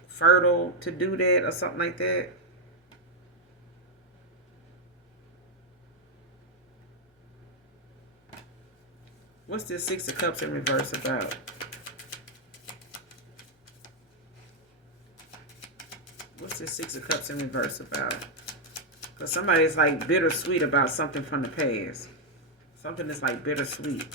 fertile to do that or something like that. What's this Six of Cups in reverse about? What's this Six of Cups in reverse about? Because somebody's like bittersweet about something from the past. Something that's like bittersweet.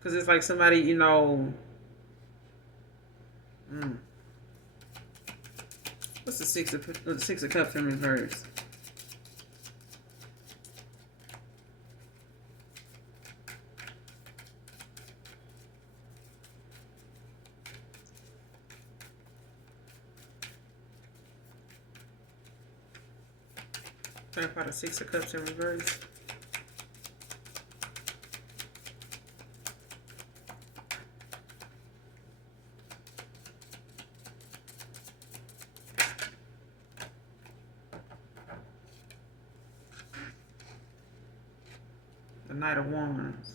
Because it's like somebody, what's the Six of Cups in reverse? Talk about the Six of Cups in reverse. The Knight of Wands.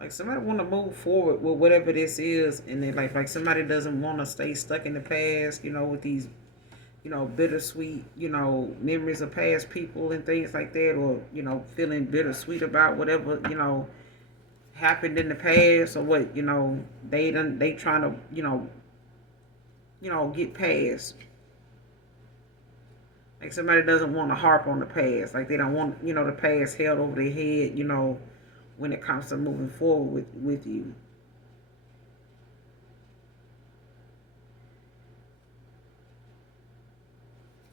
Like somebody want to move forward with whatever this is in their life. Like somebody doesn't want to stay stuck in the past, with these, bittersweet, memories of past people and things like that, or, feeling bittersweet about whatever, happened in the past, or what, they trying to, get past. Like somebody doesn't want to harp on the past. Like they don't want, the past held over their head, when it comes to moving forward with you.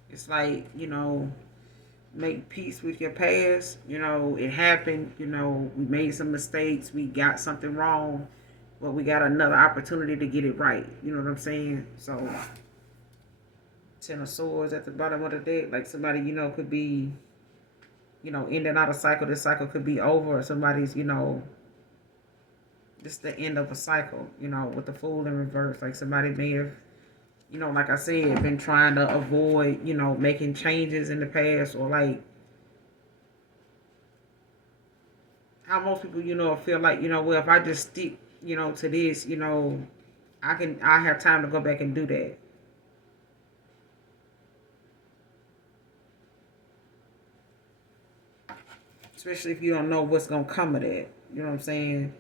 It's like, make peace with your past. It happened, we made some mistakes, we got something wrong, but we got another opportunity to get it right. You know what I'm saying? So, Ten of Swords at the bottom of the deck, like somebody, could be, in and out of cycle. This cycle could be over, or somebody's, this the end of a cycle, with the Fool in reverse. Like somebody may have, like I said, been trying to avoid, making changes in the past, or like how most people, feel like, well, if I just stick, to this, I have time to go back and do that. Especially if you don't know what's gonna come of that. You know what I'm saying?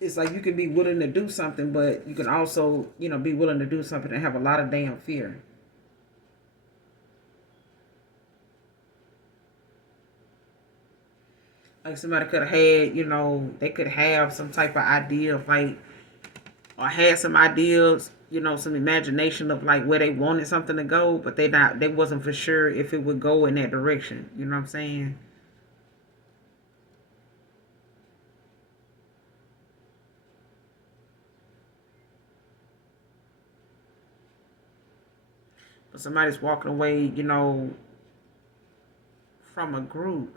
It's like you can be willing to do something, but you can also, be willing to do something and have a lot of damn fear. Like somebody could have had, they could have some type of idea of like, or had some ideas, some imagination of like where they wanted something to go, but they wasn't for sure if it would go in that direction. You know what I'm saying? But somebody's walking away, from a group.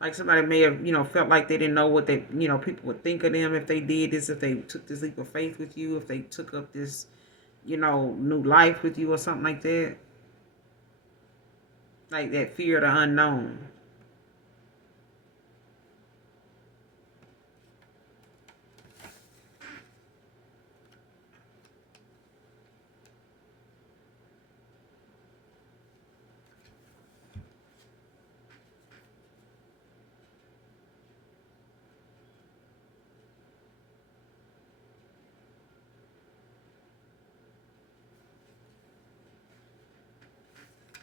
Like somebody may have, felt like they didn't know what they, people would think of them if they did this, if they took this leap of faith with you, if they took up this, new life with you or something like that. Like that fear of the unknown.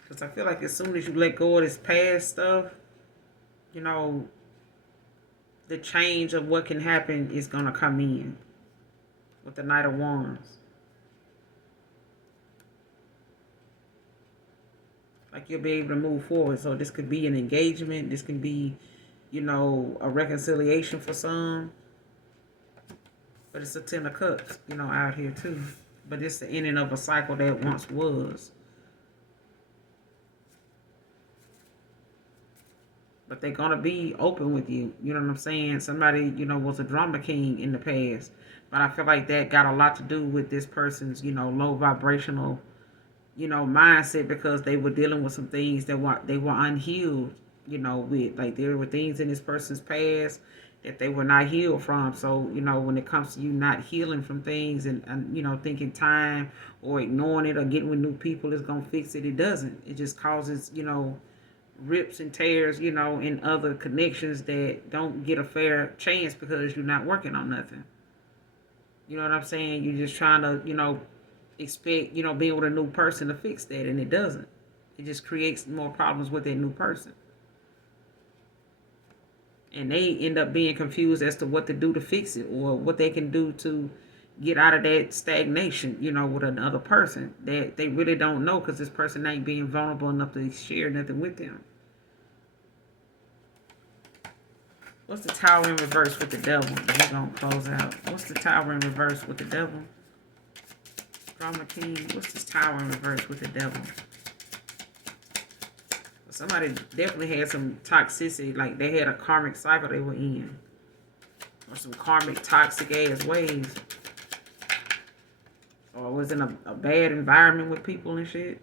Because I feel like as soon as you let go of this past stuff, you know, the change of what can happen is going to come in with the Knight of Wands. Like you'll be able to move forward. So this could be an engagement. This can be, a reconciliation for some. But it's a Ten of Cups, out here too. But it's the ending of a cycle that once was. But they're gonna be open with you. You know what I'm saying? Somebody, was a drama king in the past. But I feel like that got a lot to do with this person's, low vibrational, mindset, because they were dealing with some things that were unhealed, with, like, there were things in this person's past that they were not healed from. So, when it comes to you not healing from things, and thinking time or ignoring it or getting with new people is gonna fix it, it doesn't. It just causes, rips and tears, in other connections that don't get a fair chance because you're not working on nothing. You know what I'm saying? You're just trying to, expect, being with a new person to fix that, and it doesn't. It just creates more problems with that new person. And they end up being confused as to what to do to fix it, or what they can do to get out of that stagnation, with another person that they really don't know, because this person ain't being vulnerable enough to share nothing with them. What's the Tower in reverse with the devil? We're going to close out. What's the Tower in reverse with the devil? Drama King. What's this Tower in reverse with the devil? Somebody definitely had some toxicity. Like they had a karmic cycle they were in. Or some karmic toxic ass ways. Or was in a bad environment with people and shit.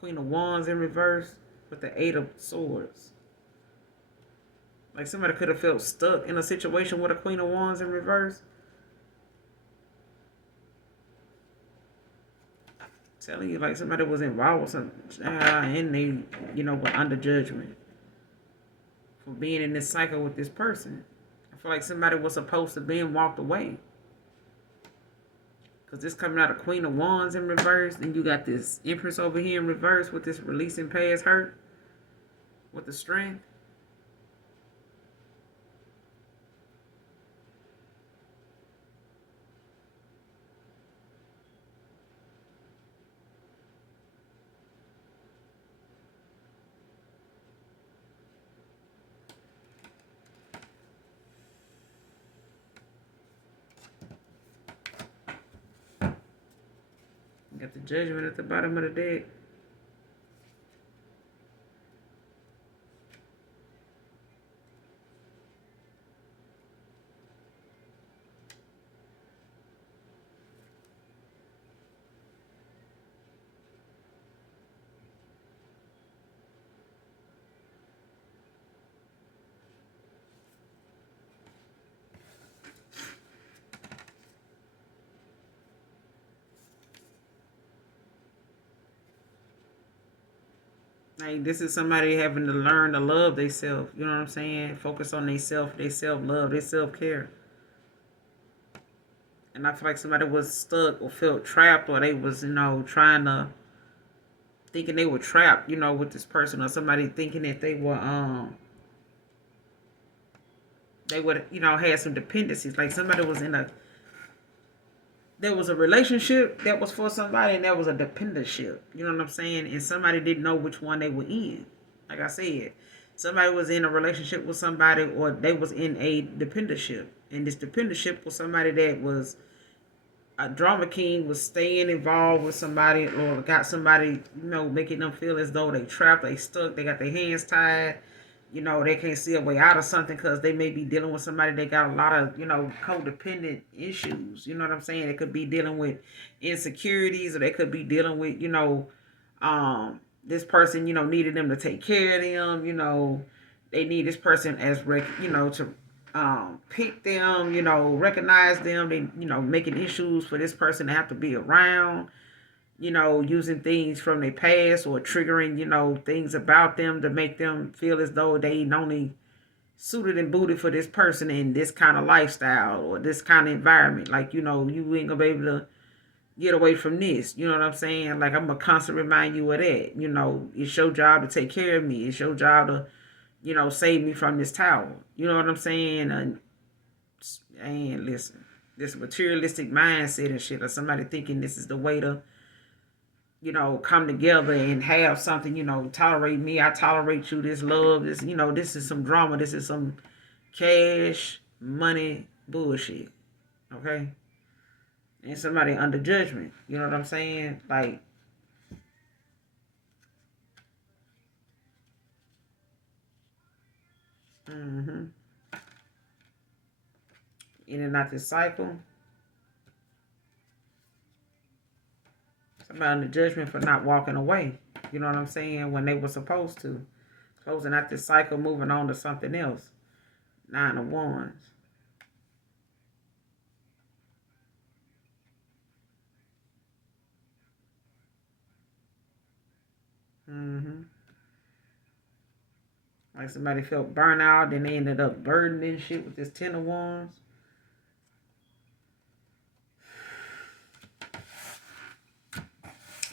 Queen of Wands in reverse with the Eight of Swords. Like somebody could have felt stuck in a situation with a Queen of Wands in reverse. Telling you, like somebody was involved with something, and they, were under judgment for being in this cycle with this person. I feel like somebody was supposed to be and walked away. Because this coming out of Queen of Wands in reverse, and you got this Empress over here in reverse with this releasing past hurt with the strength. Got the Judgment at the bottom of the deck. Like this is somebody having to learn to love themselves. You know what I'm saying? Focus on their self love, their self care. And I feel like somebody was stuck or felt trapped, or they was, trying to thinking they were trapped, with this person, or somebody thinking that they would, had some dependencies. Like somebody was in a there was a relationship that was for somebody, and there was a dependentship. You know what I'm saying? And somebody didn't know which one they were in. Like I said, somebody was in a relationship with somebody, or they was in a dependentship. And this dependentship was somebody that was a drama king, was staying involved with somebody, or got somebody, making them feel as though they trapped, they stuck, they got their hands tied. They can't see a way out of something because they may be dealing with somebody that got a lot of, codependent issues. You know what I'm saying? They could be dealing with insecurities, or they could be dealing with, this person, needed them to take care of them. They need this person as, to pick them, recognize them. They, making issues for this person to have to be around, using things from their past, or triggering, things about them to make them feel as though they only suited and booted for this person in this kind of lifestyle or this kind of environment. Like, you ain't gonna be able to get away from this. You know what I'm saying? Like, I'm gonna constantly remind you of that. It's your job to take care of me. It's your job to, save me from this tower. You know what I'm saying? And listen, this materialistic mindset and shit, or somebody thinking this is the way to, come together and have something, tolerate me, I tolerate you, this love, this is some drama, this is some cash, money, bullshit, okay? And somebody under judgment, you know what I'm saying? Like, mm-hmm. In and out this cycle. Somebody under judgment for not walking away, you know what I'm saying, when they were supposed to. Closing out this cycle, moving on to something else. 9 of Wands. Mm-hmm. Like somebody felt burnout, then they ended up burdening shit with this 10 of Wands.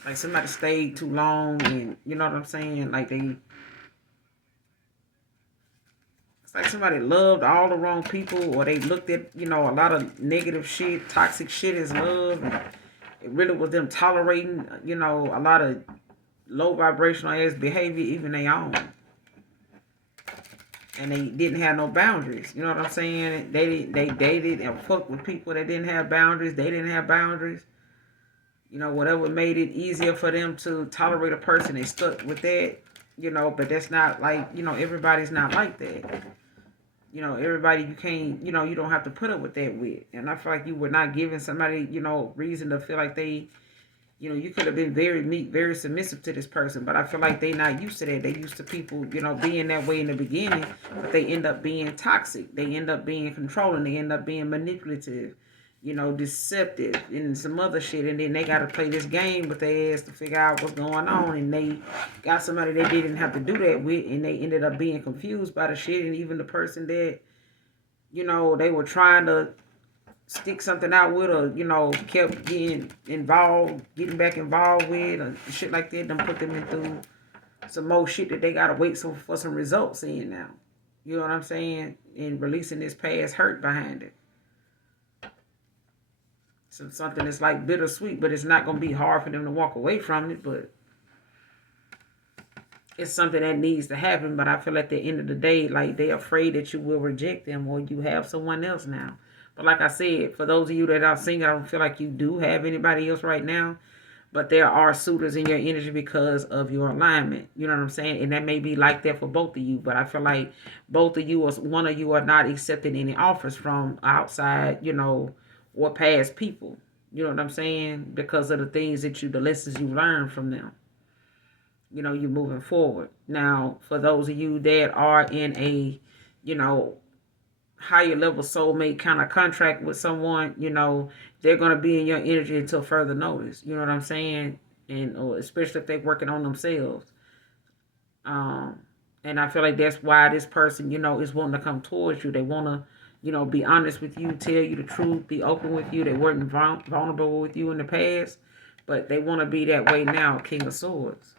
Like somebody stayed too long, and you know what I'm saying? Like it's like somebody loved all the wrong people, or they looked at, a lot of negative shit, toxic shit as love. And it really was them tolerating, a lot of low vibrational ass behavior, even their own. And they didn't have no boundaries. You know what I'm saying? They dated and fucked with people that didn't have boundaries. They didn't have boundaries. Whatever made it easier for them to tolerate a person, they stuck with that. But that's not like, everybody's not like that. Everybody you can't, you don't have to put up with that with. And I feel like you were not giving somebody, reason to feel like they, you could have been very meek, very submissive to this person, but I feel like they not used to that. They used to people, being that way in the beginning, but they end up being toxic. They end up being controlling. They end up being manipulative, deceptive, and some other shit. And then they got to play this game with their ass to figure out what's going on. And they got somebody they didn't have to do that with, and they ended up being confused by the shit. And even the person that, they were trying to stick something out with, or kept getting back involved with, or shit like that, done put them into some more shit that they gotta wait for some results in now. You know what I'm saying? And releasing this past hurt behind it. So something that's like bittersweet, but it's not gonna be hard for them to walk away from it, but it's something that needs to happen. But I feel at the end of the day, like, they're afraid that you will reject them, or you have someone else now. But like I said, for those of you that are single, I don't feel like you do have anybody else right now. But there are suitors in your energy because of your alignment. You know what I'm saying? And that may be like that for both of you. But I feel like both of you, or one of you, are not accepting any offers from outside, or past people. You know what I'm saying? Because of the things the lessons you learned from them. You're moving forward. Now, for those of you that are in a, higher level soulmate kind of contract with someone, they're going to be in your energy until further notice. You know what I'm saying? And or especially if they're working on themselves. Um, and I feel like that's why this person, is wanting to come towards you. They want to, be honest with you, tell you the truth, be open with you. They weren't vulnerable with you in the past, but they want to be that way now, King of Swords.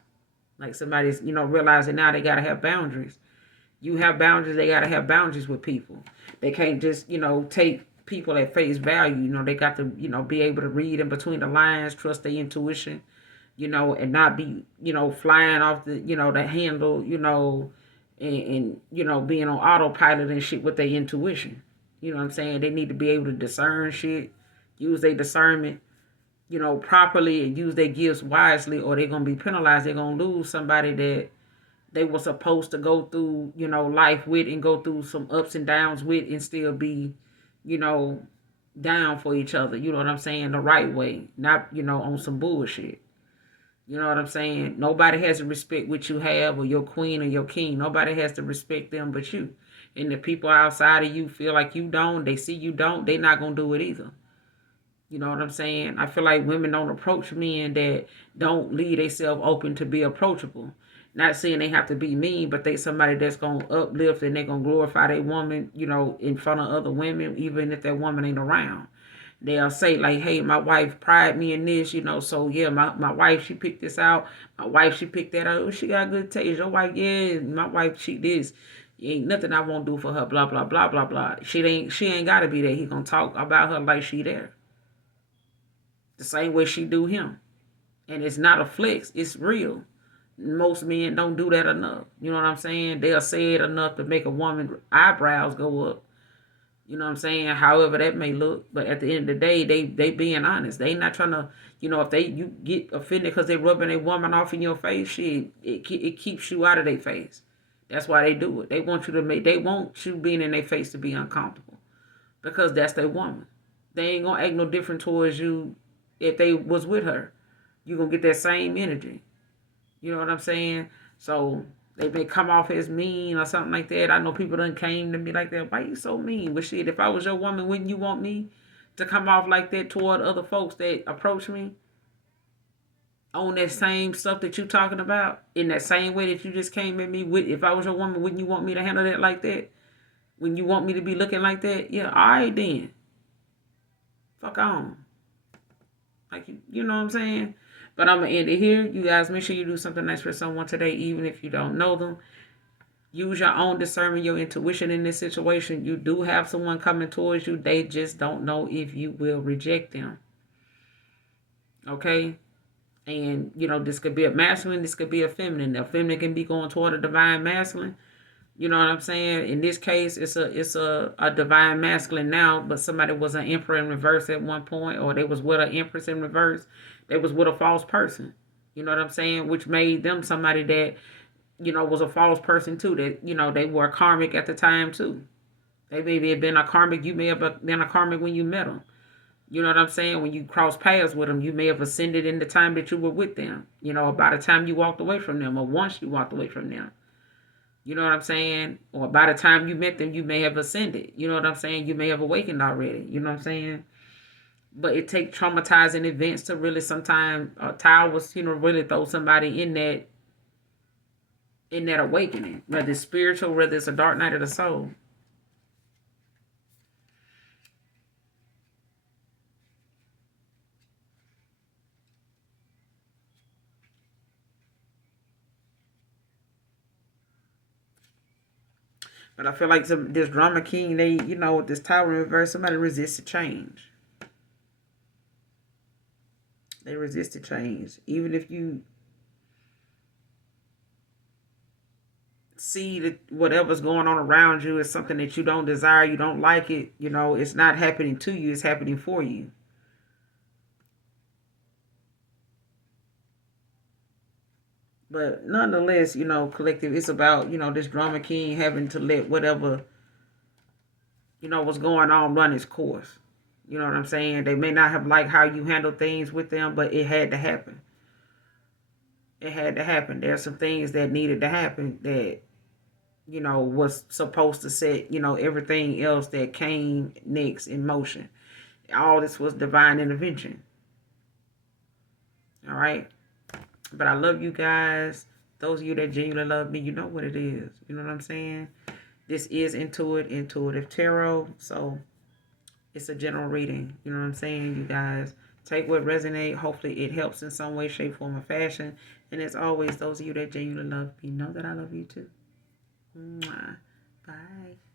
Like somebody's, realizing now they got to have boundaries. You have boundaries, they got to have boundaries with people. They can't just, take people at face value. They got to, be able to read in between the lines, trust their intuition, and not be, flying off the handle, and being on autopilot and shit with their intuition. You know what I'm saying? They need to be able to discern shit, use their discernment, properly, and use their gifts wisely, or they're going to be penalized. They're going to lose somebody that they were supposed to go through, life with and go through some ups and downs with and still be, you know, down for each other. You know what I'm saying? The right way, not, on some bullshit. You know what I'm saying? Nobody has to respect what you have or your queen or your king. Nobody has to respect them but you. And the people outside of you feel like you don't, they see you don't, they not going to do it either. You know what I'm saying? I feel like women don't approach men that don't leave themselves open to be approachable. Not saying they have to be mean, but they somebody that's gonna uplift and they're gonna glorify their woman, in front of other women, even if that woman ain't around. They'll say like, hey, my wife pride me in this, so yeah, my wife, she picked this out. My wife, she picked that out. Oh, she got good taste. Your wife, yeah, my wife, she this. Ain't nothing I won't do for her, blah, blah, blah, blah, blah. She ain't gotta be there. He gonna talk about her like she there. The same way she do him. And it's not a flex, it's real. Most men don't do that enough. You know what I'm saying? They'll say it enough to make a woman's eyebrows go up. You know what I'm saying? However that may look. But at the end of the day, they being honest. They not trying to, if you get offended because they rubbing a woman off in your face, shit, it keeps you out of their face. That's why they do it. They want you being in their face to be uncomfortable. Because that's their woman. They ain't gonna act no different towards you if they was with her. You're gonna get that same energy. You know what I'm saying? So they may come off as mean or something like that. I know people done came to me like that. Why you so mean? But shit, if I was your woman, wouldn't you want me to come off like that toward other folks that approach me on that same stuff that you talking about? In that same way that you just came at me with, if I was your woman, wouldn't you want me to handle that like that? When you want me to be looking like that? Yeah, all right then. Fuck on. Like, you know what I'm saying? But I'm going to end it here. You guys, make sure you do something nice for someone today, even if you don't know them. Use your own discernment, your intuition in this situation. You do have someone coming towards you. They just don't know if you will reject them. Okay? And, this could be a masculine. This could be a feminine. A feminine can be going toward a divine masculine. You know what I'm saying? In this case, it's a divine masculine now, but somebody was an emperor in reverse at one point, or they was with an empress in reverse. They was with a false person. You know what I'm saying? Which made them somebody that, was a false person too. That, they were karmic at the time too. They maybe have been a karmic. You may have been a karmic when you met them. You know what I'm saying? When you cross paths with them, you may have ascended in the time that you were with them. By the time you walked away from them, or once you walked away from them. You know what I'm saying? Or by the time you met them, you may have ascended. You know what I'm saying? You may have awakened already. You know what I'm saying? But it takes traumatizing events to really sometimes towers, really throw somebody in that awakening. Whether it's spiritual, whether it's a dark night of the soul. But I feel like this drama king, they, with this tower in reverse, somebody resisted change. They resisted change. Even if you see that whatever's going on around you is something that you don't desire, you don't like it, it's not happening to you, it's happening for you. But nonetheless, collective, it's about, this drama king having to let whatever, what's going on run its course. You know what I'm saying? They may not have liked how you handle things with them, but it had to happen. It had to happen. There are some things that needed to happen that, was supposed to set, everything else that came next in motion. All this was divine intervention. All right? But I love you guys. Those of you that genuinely love me, you know what it is. You know what I'm saying? This is intuitive tarot. So it's a general reading. You know what I'm saying, you guys? Take what resonates. Hopefully it helps in some way, shape, form, or fashion. And as always, those of you that genuinely love me, know that I love you too. Mwah. Bye.